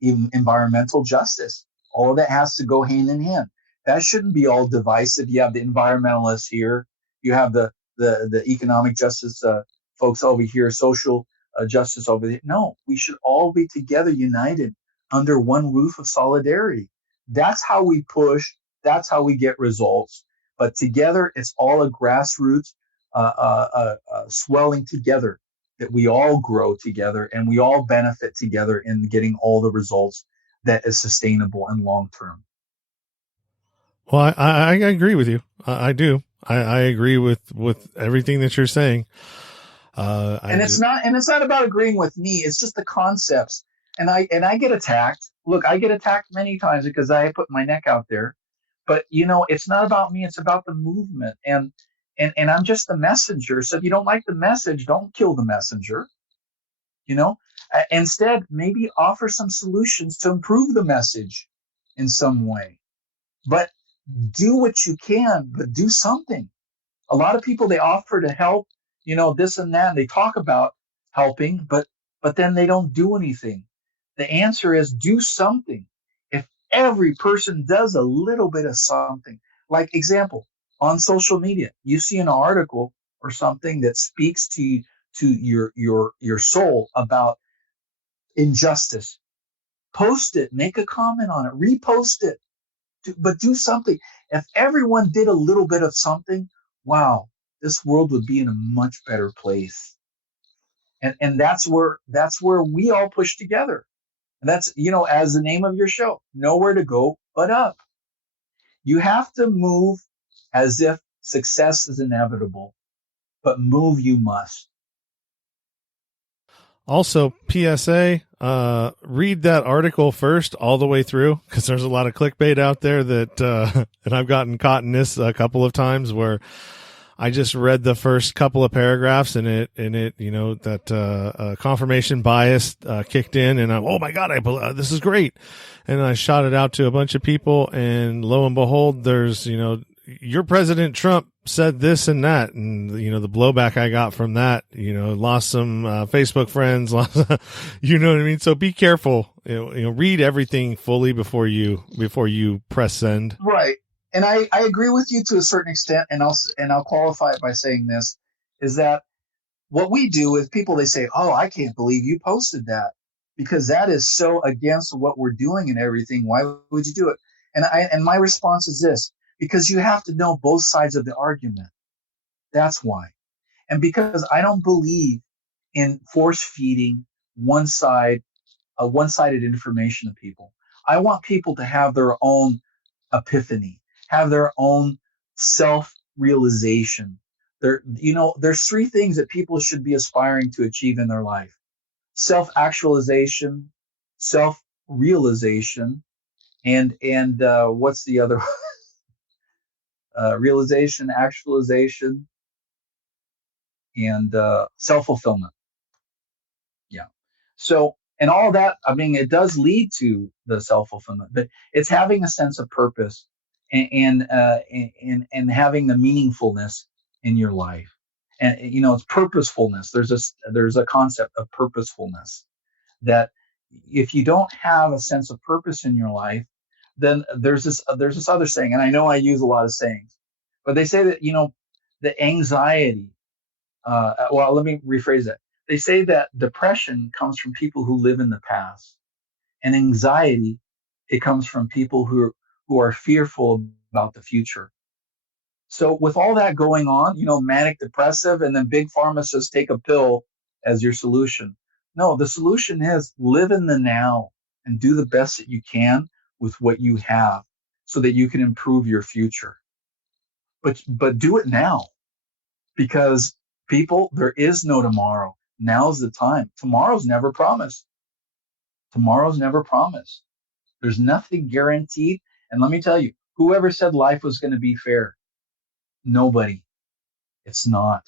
even environmental justice, all of that has to go hand in hand. That shouldn't be all divisive. You have the environmentalists here, you have the economic justice folks over here, social justice over there. No, we should all be together, united under one roof of solidarity. That's how we push. That's how we get results. But together, it's all a grassroots swelling together, that we all grow together and we all benefit together in getting all the results that is sustainable and long term. Well, I agree with you. I do. I agree with everything that you're saying. And it's not about agreeing with me. It's just the concepts. And I get attacked. Look, I get attacked many times because I put my neck out there. But it's not about me. It's about the movement. And I'm just the messenger. So if you don't like the message, don't kill the messenger. Instead, maybe offer some solutions to improve the message in some way. But do what you can, but do something. A lot of people, they offer to help, this and that, and they talk about helping, but then they don't do anything. The answer is do something. If every person does a little bit of something, like example, on social media, you see an article or something that speaks to your soul about injustice, post it, make a comment on it, repost it, but do something. If everyone did a little bit of something, wow, this world would be in a much better place. And that's where we all push together. And that's, as the name of your show, nowhere to go but up. You have to move as if success is inevitable, but move you must. Also, PSA, read that article first all the way through, because there's a lot of clickbait out there that, and I've gotten caught in this a couple of times where I just read the first couple of paragraphs and it, that, confirmation bias, kicked in and oh my God, this is great. And I shot it out to a bunch of people and lo and behold, there's, your President Trump said this and that. And, the blowback I got from that, lost some, Facebook friends, you know what I mean? So be careful, read everything fully before you press send. Right. And I agree with you to a certain extent. And I'll qualify it by saying this is that what we do is people, they say, oh, I can't believe you posted that because that is so against what we're doing and everything. Why would you do it? And my response is this, because you have to know both sides of the argument. That's why. And because I don't believe in force feeding one-sided information to people. I want people to have their own epiphany, have their own self-realization. There's three things that people should be aspiring to achieve in their life: self-actualization, self-realization, and what's the other? Realization, actualization, and self-fulfillment. Yeah. So, and all that, I mean, it does lead to the self-fulfillment, but it's having a sense of purpose and having the meaningfulness in your life. And, it's purposefulness. There's a concept of purposefulness that if you don't have a sense of purpose in your life, then there's this other saying, and I know I use a lot of sayings, but they say that, the anxiety, well, let me rephrase that. They say that depression comes from people who live in the past, and anxiety, it comes from people who are fearful about the future. So with all that going on, manic depressive, and then big pharma says take a pill as your solution. No, the solution is live in the now and do the best that you can with what you have so that you can improve your future. But do it now, because people, there is no tomorrow. Now's the time. Tomorrow's never promised. Tomorrow's never promised. There's nothing guaranteed. And let me tell you, whoever said life was going to be fair? Nobody. It's not.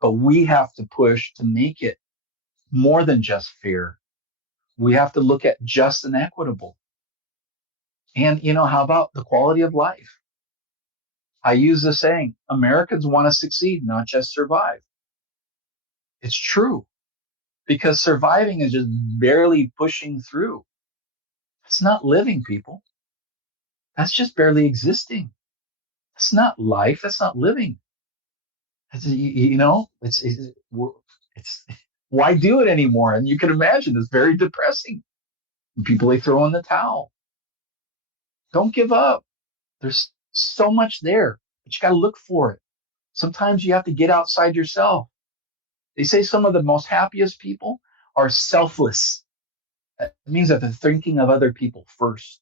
But we have to push to make it more than just fair. We have to look at just and equitable. And, how about the quality of life? I use the saying, Americans want to succeed, not just survive. It's true, because surviving is just barely pushing through. That's not living, people. That's just barely existing. That's not life. That's not living. It's why do it anymore? And you can imagine it's very depressing. People, they throw in the towel. Don't give up. There's so much there, but you got to look for it. Sometimes you have to get outside yourself. They say some of the most happiest people are selfless. It means that they're thinking of other people first.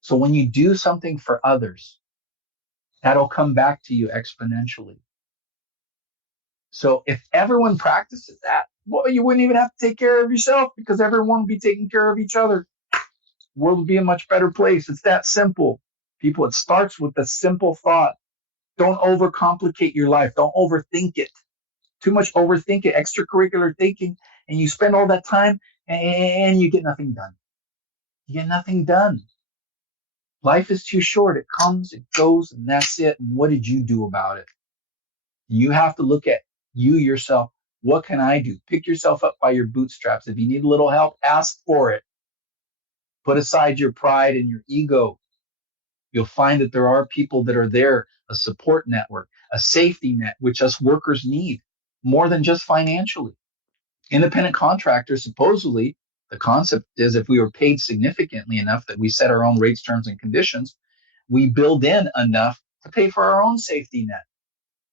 So when you do something for others, that'll come back to you exponentially. So if everyone practices that, well, you wouldn't even have to take care of yourself, because everyone would be taking care of each other. The world would be a much better place. It's that simple. People, it starts with a simple thought. Don't overcomplicate your life. Don't overthink it. Too much overthink it, extracurricular thinking, and you spend all that time and you get nothing done. You get nothing done. Life is too short. It comes, it goes, and that's it. And what did you do about it? You have to look at you yourself. What can I do? Pick yourself up by your bootstraps. If you need a little help, ask for it. Put aside your pride and your ego. You'll find that there are people that are there, a support network, a safety net, which us workers need more than just financially. Independent contractors, supposedly, the concept is if we were paid significantly enough that we set our own rates, terms, and conditions, we build in enough to pay for our own safety net.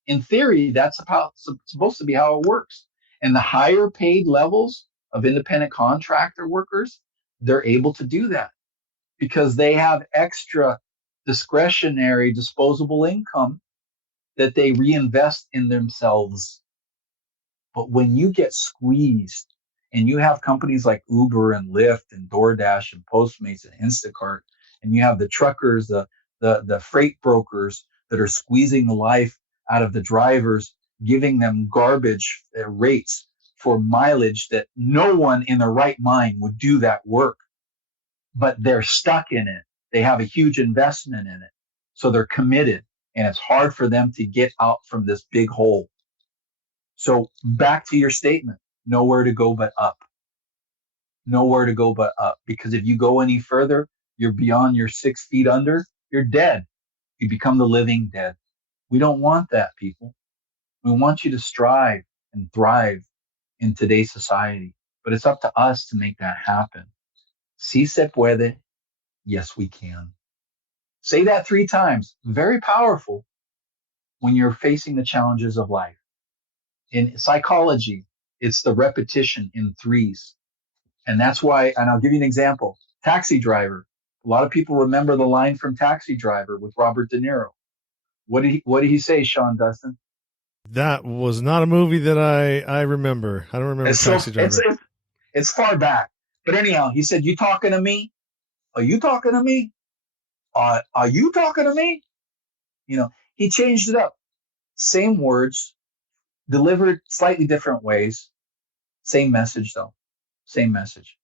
In theory, that's supposed to be how it works. And the higher paid levels of independent contractor workers, they're able to do that because they have extra discretionary disposable income that they reinvest in themselves. But when you get squeezed and you have companies like Uber and Lyft and DoorDash and Postmates and Instacart, and you have the truckers, the freight brokers that are squeezing the life out of the drivers, giving them garbage rates for mileage that no one in their right mind would do that work, but they're stuck in it. They have a huge investment in it. So they're committed, and it's hard for them to get out from this big hole. So back to your statement, nowhere to go but up. Nowhere to go but up. Because if you go any further, you're beyond your 6 feet under, you're dead. You become the living dead. We don't want that, people. We want you to strive. and thrive in today's society. But it's up to us to make that happen. Si se puede. Yes, we can. Say that 3 times. Very powerful when you're facing the challenges of life. In psychology, it's the repetition in threes. And that's why, and I'll give you an example. Taxi Driver. A lot of people remember the line from Taxi Driver with Robert De Niro. What did he say, Sean Dustin? That was not a movie that I remember. I don't remember Taxi Driver. It's far back. But anyhow, he said, "You talking to me? Are you talking to me? Are you talking to me?" He changed it up. Same words, delivered slightly different ways. Same message, though. Same message.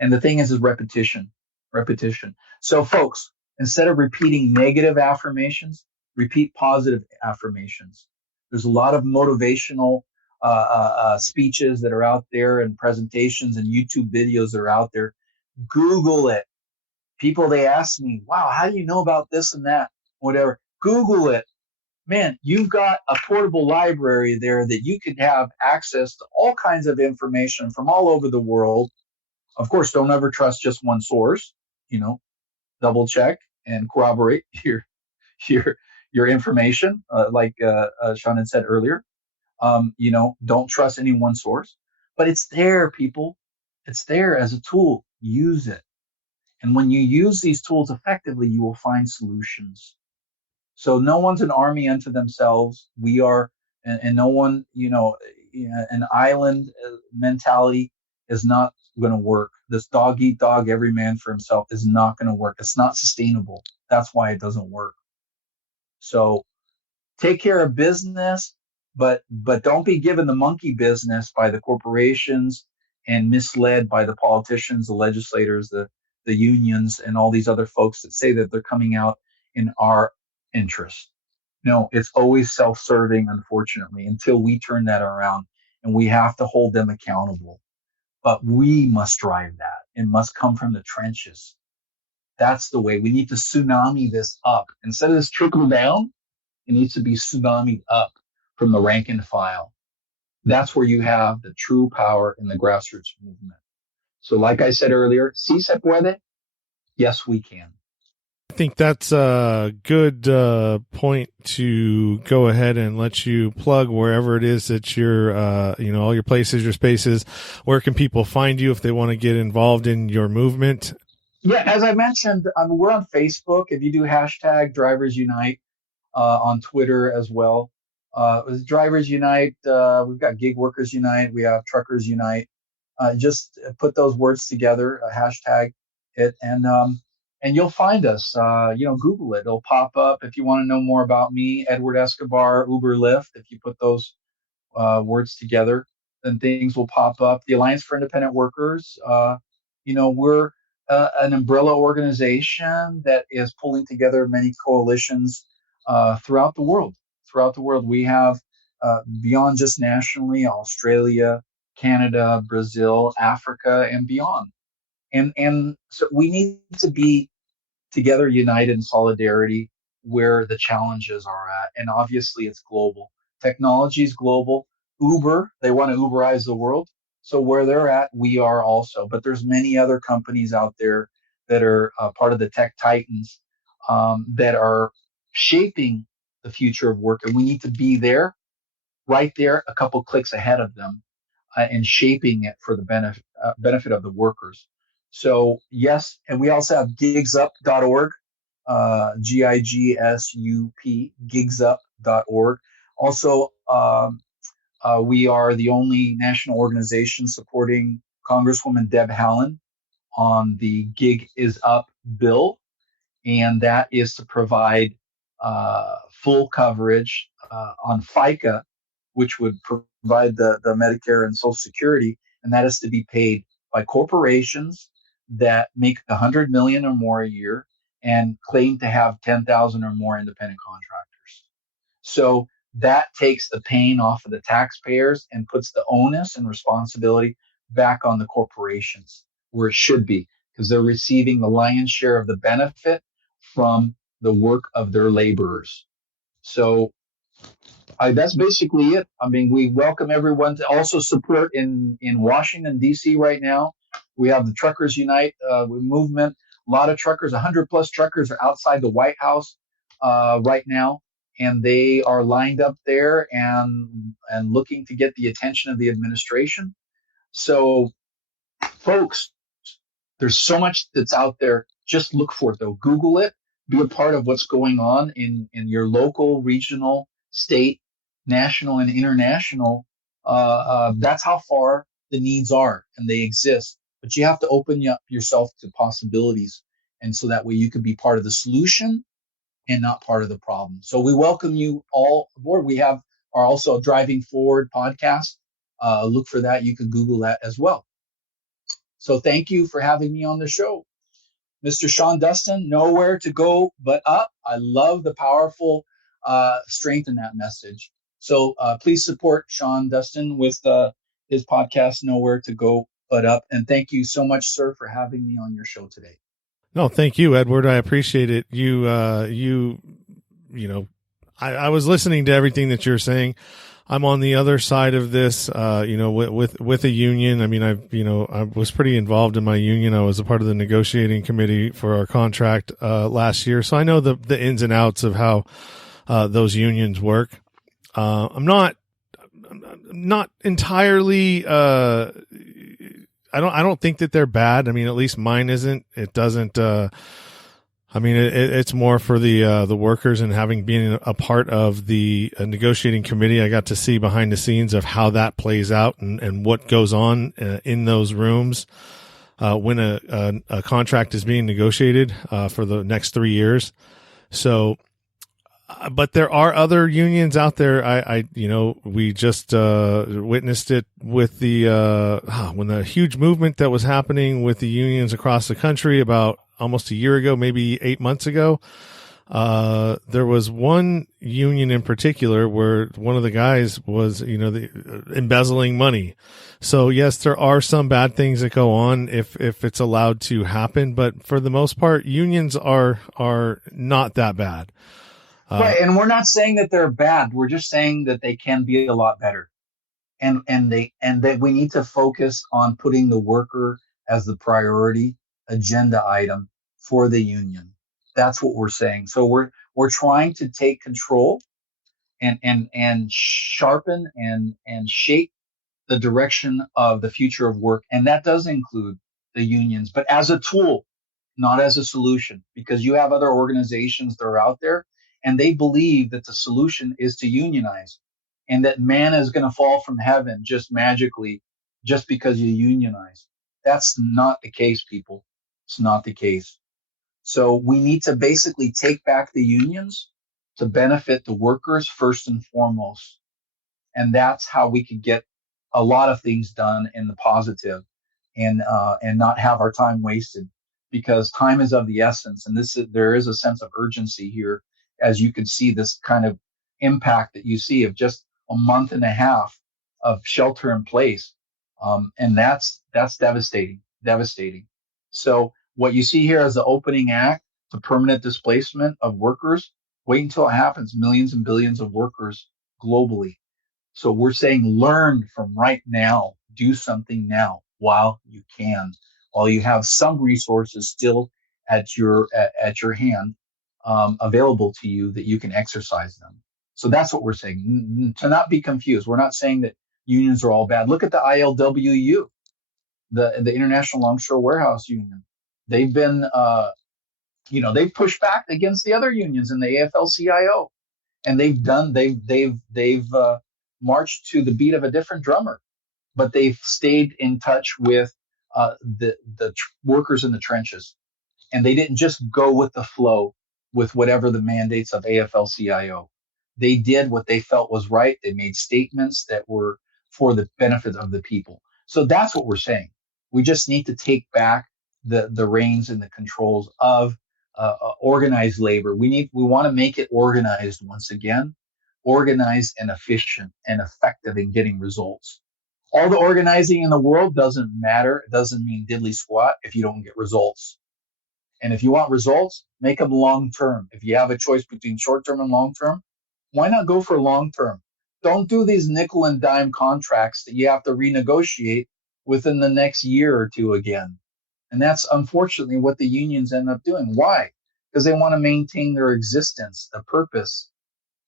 And the thing is repetition. Repetition. So, folks, instead of repeating negative affirmations, repeat positive affirmations. There's a lot of motivational speeches that are out there and presentations and YouTube videos that are out there. Google it. People, they ask me, wow, how do you know about this and that? Whatever. Google it. Man, you've got a portable library there that you could have access to all kinds of information from all over the world. Of course, don't ever trust just one source. Double check and corroborate your information, like Sean had said earlier. Don't trust any one source, but it's there, people. It's there as a tool. Use it. And when you use these tools effectively, you will find solutions. So no one's an army unto themselves. We are, and no one, an island mentality is not going to work. This dog eat dog, every man for himself is not going to work. It's not sustainable. That's why it doesn't work. So take care of business, but don't be given the monkey business by the corporations and misled by the politicians, the legislators, the unions, and all these other folks that say that they're coming out in our interest. No, it's always self-serving, unfortunately, until we turn that around, and we have to hold them accountable. But we must drive that. It must come from the trenches. That's the way. We need to tsunami this up. Instead of this trickle down, it needs to be tsunamied up from the rank and file. That's where you have the true power in the grassroots movement. So like I said earlier, si se puede, yes, we can. I think that's a good point to go ahead and let you plug wherever it is that you're, all your places, your spaces. Where can people find you if they want to get involved in your movement? Yeah, as I mentioned, we're on Facebook. If you do hashtag Drivers Unite, on Twitter as well. Drivers Unite, we've got Gig Workers Unite, we have Truckers Unite. Just put those words together, hashtag it, and you'll find us. Google it; it'll pop up. If you want to know more about me, Edward Escobar, Uber, Lyft. If you put those words together, then things will pop up. The Alliance for Independent Workers. We're an umbrella organization that is pulling together many coalitions throughout the world. Throughout the world, we have beyond just nationally, Australia, Canada, Brazil, Africa, and beyond. And so we need to be together, united in solidarity where the challenges are at. And obviously, it's global. Technology is global. Uber, they want to Uberize the world. So where they're at, we are also. But there's many other companies out there that are part of the tech titans that are shaping the future of work. And we need to be there, right there, a couple clicks ahead of them, and shaping it for the benefit of the workers. So yes, and we also have gigsup.org, GIGSUP, gigsup.org. Also, we are the only national organization supporting Congresswoman Deb Haaland on the Gig is Up bill, and that is to provide full coverage on FICA, which would provide the Medicare and Social Security, and that is to be paid by corporations that make 100 million or more a year and claim to have 10,000 or more independent contractors. So that takes the pain off of the taxpayers and puts the onus and responsibility back on the corporations where it should be, because they're receiving the lion's share of the benefit from the work of their laborers. So That's basically it. I mean, we welcome everyone to also support in Washington D.C. right now. We have the Truckers Unite movement. A lot of truckers, 100 plus truckers, are outside the White House right now, and they are lined up there and looking to get the attention of the administration. So, folks, there's so much that's out there. Just look for it, though. Google it. Be a part of what's going on in your local, regional, state, national, and international. That's how far the needs are, and they exist. But you have to open up yourself to possibilities, and so that way you can be part of the solution and not part of the problem. So we welcome you all aboard. We have are also a Driving Forward podcast. Look for that. You can Google that as well. So thank you for having me on the show. Mr. Sean Dustin, nowhere to go but up. I love the powerful strength in that message. So please support Sean Dustin with his podcast, Nowhere to Go But Up. And thank you so much, sir, for having me on your show today. No, thank you, Edward. I appreciate it. I was listening to everything that you're saying. I'm on the other side of this, with a union. I mean, I was pretty involved in my union. I was a part of the negotiating committee for our contract, last year. So I know the ins and outs of how, those unions work. I'm not entirely, I don't think that they're bad. I mean, at least mine isn't. It doesn't, it's more for the workers, and having been a part of the negotiating committee, I got to see behind the scenes of how that plays out and what goes on in those rooms when a contract is being negotiated for the next 3 years. So, but there are other unions out there. We just witnessed it with when the huge movement that was happening with the unions across the country about almost a year ago, maybe 8 months ago. There was one union in particular where one of the guys was, embezzling money. So yes, there are some bad things that go on if it's allowed to happen, but for the most part, unions are not that bad. Right, and we're not saying that they're bad. We're just saying that they can be a lot better, and that we need to focus on putting the worker as the priority agenda item for the union. That's what we're saying. So we're trying to take control and sharpen and shape the direction of the future of work, and that does include the unions, but as a tool, not as a solution, because you have other organizations that are out there and they believe that the solution is to unionize and that man is going to fall from heaven just magically just because you unionize. That's not the case, people. It's not the case. So we need to basically take back the unions to benefit the workers first and foremost. And that's how we could get a lot of things done in the positive and not have our time wasted, because time is of the essence. And there is a sense of urgency here, as you can see this kind of impact that you see of just a month and a half of shelter in place. And that's devastating. So what you see here is the opening act to permanent displacement of workers. Wait until it happens. Millions and billions of workers globally. So we're saying learn from right now. Do something now while you can, while you have some resources still at your hand, available to you that you can exercise them. So that's what we're saying. To not be confused, we're not saying that unions are all bad. Look at the ILWU, the International Longshore Warehouse Union. They've been, they've pushed back against the other unions in the AFL-CIO, and they've marched to the beat of a different drummer, but they've stayed in touch with the workers in the trenches, and they didn't just go with the flow with whatever the mandates of AFL-CIO. They did what they felt was right. They made statements that were for the benefit of the people. So that's what we're saying. We just need to take back the reins and the controls of organized labor. We want to make it organized once again, organized and efficient and effective in getting results. All the organizing in the world doesn't matter. It doesn't mean diddly squat if you don't get results. And if you want results, make them long term. If you have a choice between short term and long term, Why not go for long term? Don't do these nickel and dime contracts that you have to renegotiate within the next year or two again. And that's unfortunately what the unions end up doing. Why? Because they want to maintain their existence, the purpose,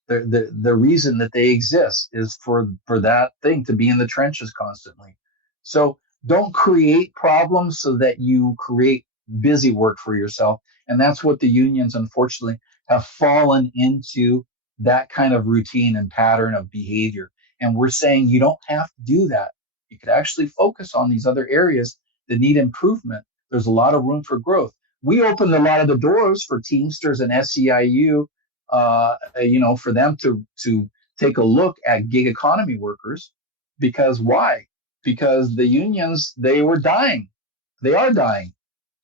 the reason that they exist is for that thing to be in the trenches constantly. So don't create problems so that you create busy work for yourself. And that's what the unions unfortunately have fallen into, that kind of routine and pattern of behavior. And we're saying you don't have to do that. You could actually focus on these other areas that need improvement. There's a lot of room for growth. We opened a lot of the doors for Teamsters and SEIU, for them to take a look at gig economy workers. Because why? Because the unions, they were dying. They are dying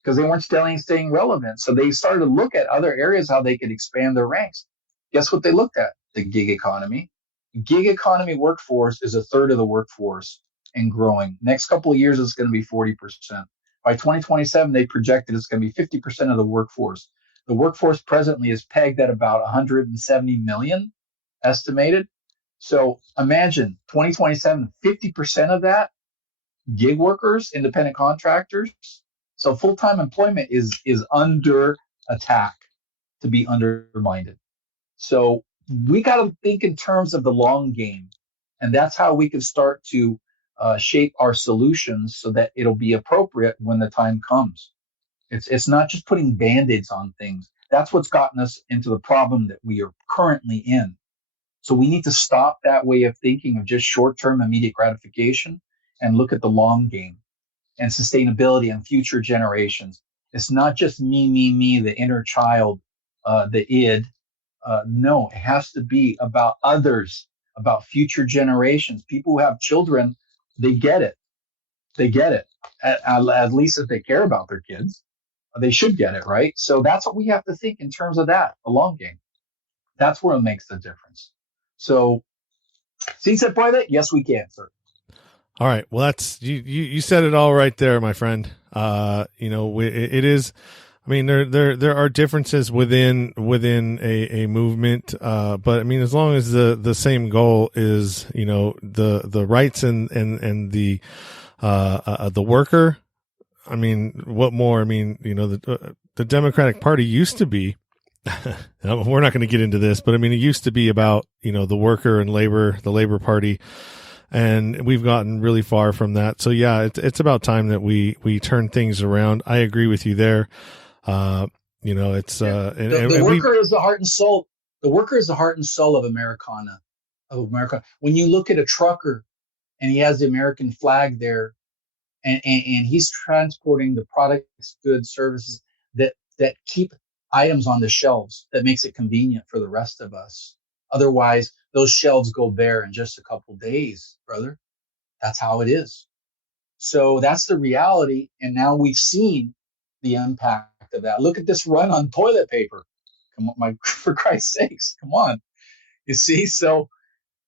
because they weren't staying relevant. So they started to look at other areas how they could expand their ranks. Guess what they looked at? The gig economy. Gig economy workforce is a third of the workforce and growing. Next couple of years, it's going to be 40%. By 2027, they projected it's going to be 50% of the workforce. The workforce presently is pegged at about 170 million estimated. So imagine 2027, 50% of that gig workers, independent contractors. So full-time employment is under attack, to be undermined. So we got to think in terms of the long game, and that's how we can start to shape our solutions so that it'll be appropriate when the time comes. It's not just putting band-aids on things. That's what's gotten us into the problem that we are currently in. So we need to stop that way of thinking of just short-term immediate gratification and look at the long game and sustainability and future generations. It's not just me, the inner child, the id. No, it has to be about others, about future generations. People who have children, they get it. They get it. At least if they care about their kids, they should get it, right? So that's what we have to think in terms of that, the long game. That's where it makes the difference. So, ¿sí se puede? Yes, we can, sir. All right. Well, that's you said it all right there, my friend. It is. I mean, there are differences within a movement, but I mean, as long as the same goal is, the rights and the worker. I mean, what more? I mean, the Democratic Party used to be. We're not going to get into this, but I mean, it used to be about the worker and the Labor Party. And we've gotten really far from that. So yeah, it's about time that we turn things around. I agree with you there. It's the worker is the heart and soul. The worker is the heart and soul of America. When you look at a trucker and he has the American flag there, and he's transporting the products, goods, services that keep items on the shelves, that makes it convenient for the rest of us. Otherwise, those shelves go bare in just a couple days, brother. That's how it is. So that's the reality. And now we've seen the impact of that. Look at this run on toilet paper. Come on, for Christ's sakes, come on. You see, so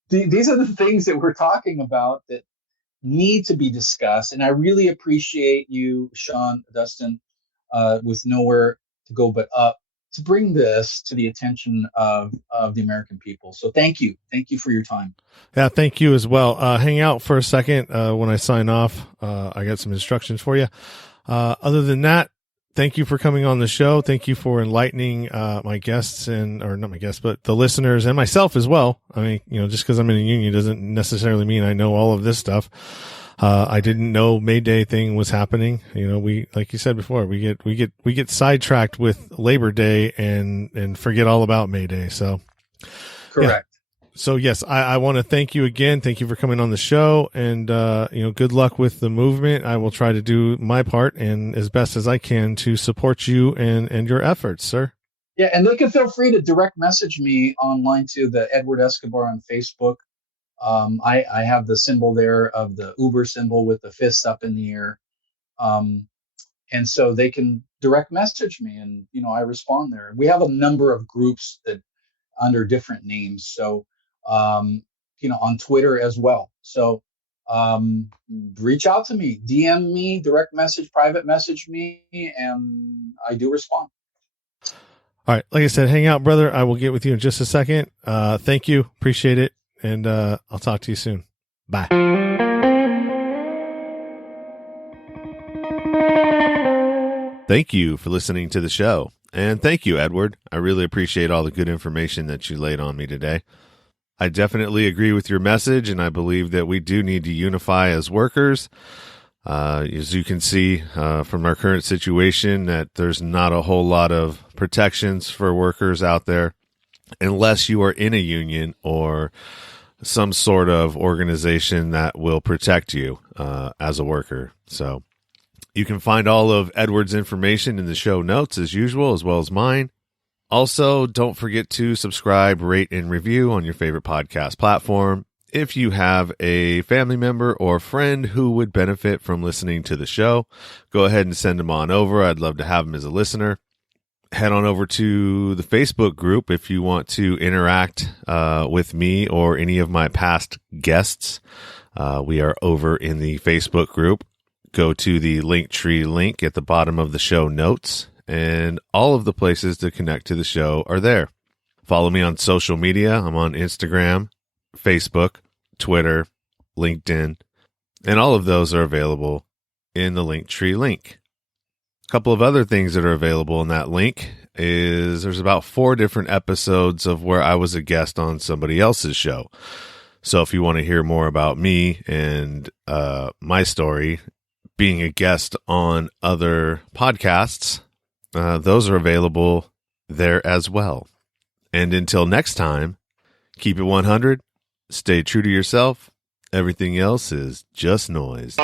these are the things that we're talking about that need to be discussed. And I really appreciate you, Sean, Dustin, with Nowhere to Go But Up, to bring this to the attention of the American people. So thank you for your time. Yeah, thank you as well. Hang out for a second when I sign off. I got some instructions for you. Other than that, thank you for coming on the show. Thank you for enlightening my guests or not my guests, but the listeners and myself as well. I mean, just because I'm in a union doesn't necessarily mean I know all of this stuff. I didn't know May Day thing was happening. We, like you said before, we get sidetracked with Labor Day and forget all about May Day. So correct. Yeah. So yes, I want to thank you again. Thank you for coming on the show, and good luck with the movement. I will try to do my part and as best as I can to support you and your efforts, sir. Yeah, and they can feel free to direct message me online to the Edward Escobar on Facebook. I have the symbol there of the Uber symbol with the fists up in the air. And so they can direct message me and, I respond there. We have a number of groups that under different names. So, on Twitter as well. So, reach out to me, DM me, direct message, private message me, and I do respond. All right. Like I said, hang out, brother. I will get with you in just a second. Thank you. Appreciate it. And I'll talk to you soon. Bye. Thank you for listening to the show. And thank you, Edward. I really appreciate all the good information that you laid on me today. I definitely agree with your message, and I believe that we do need to unify as workers. As you can see from our current situation, that there's not a whole lot of protections for workers out there unless you are in a union or some sort of organization that will protect you as a worker. So you can find all of Edward's information in the show notes as usual, as well as mine. Also, don't forget to subscribe, rate, and review on your favorite podcast platform. If you have a family member or friend who would benefit from listening to the show, go ahead and send them on over. I'd love to have them as a listener. Head on over to the Facebook group if you want to interact with me or any of my past guests. We are over in the Facebook group. Go to the Linktree link at the bottom of the show notes, and all of the places to connect to the show are there. Follow me on social media. I'm on Instagram, Facebook, Twitter, LinkedIn, and all of those are available in the Linktree link. A couple of other things that are available in that link is there's about 4 different episodes of where I was a guest on somebody else's show. So if you want to hear more about me and my story, being a guest on other podcasts, those are available there as well. And until next time, keep it 100, stay true to yourself. Everything else is just noise.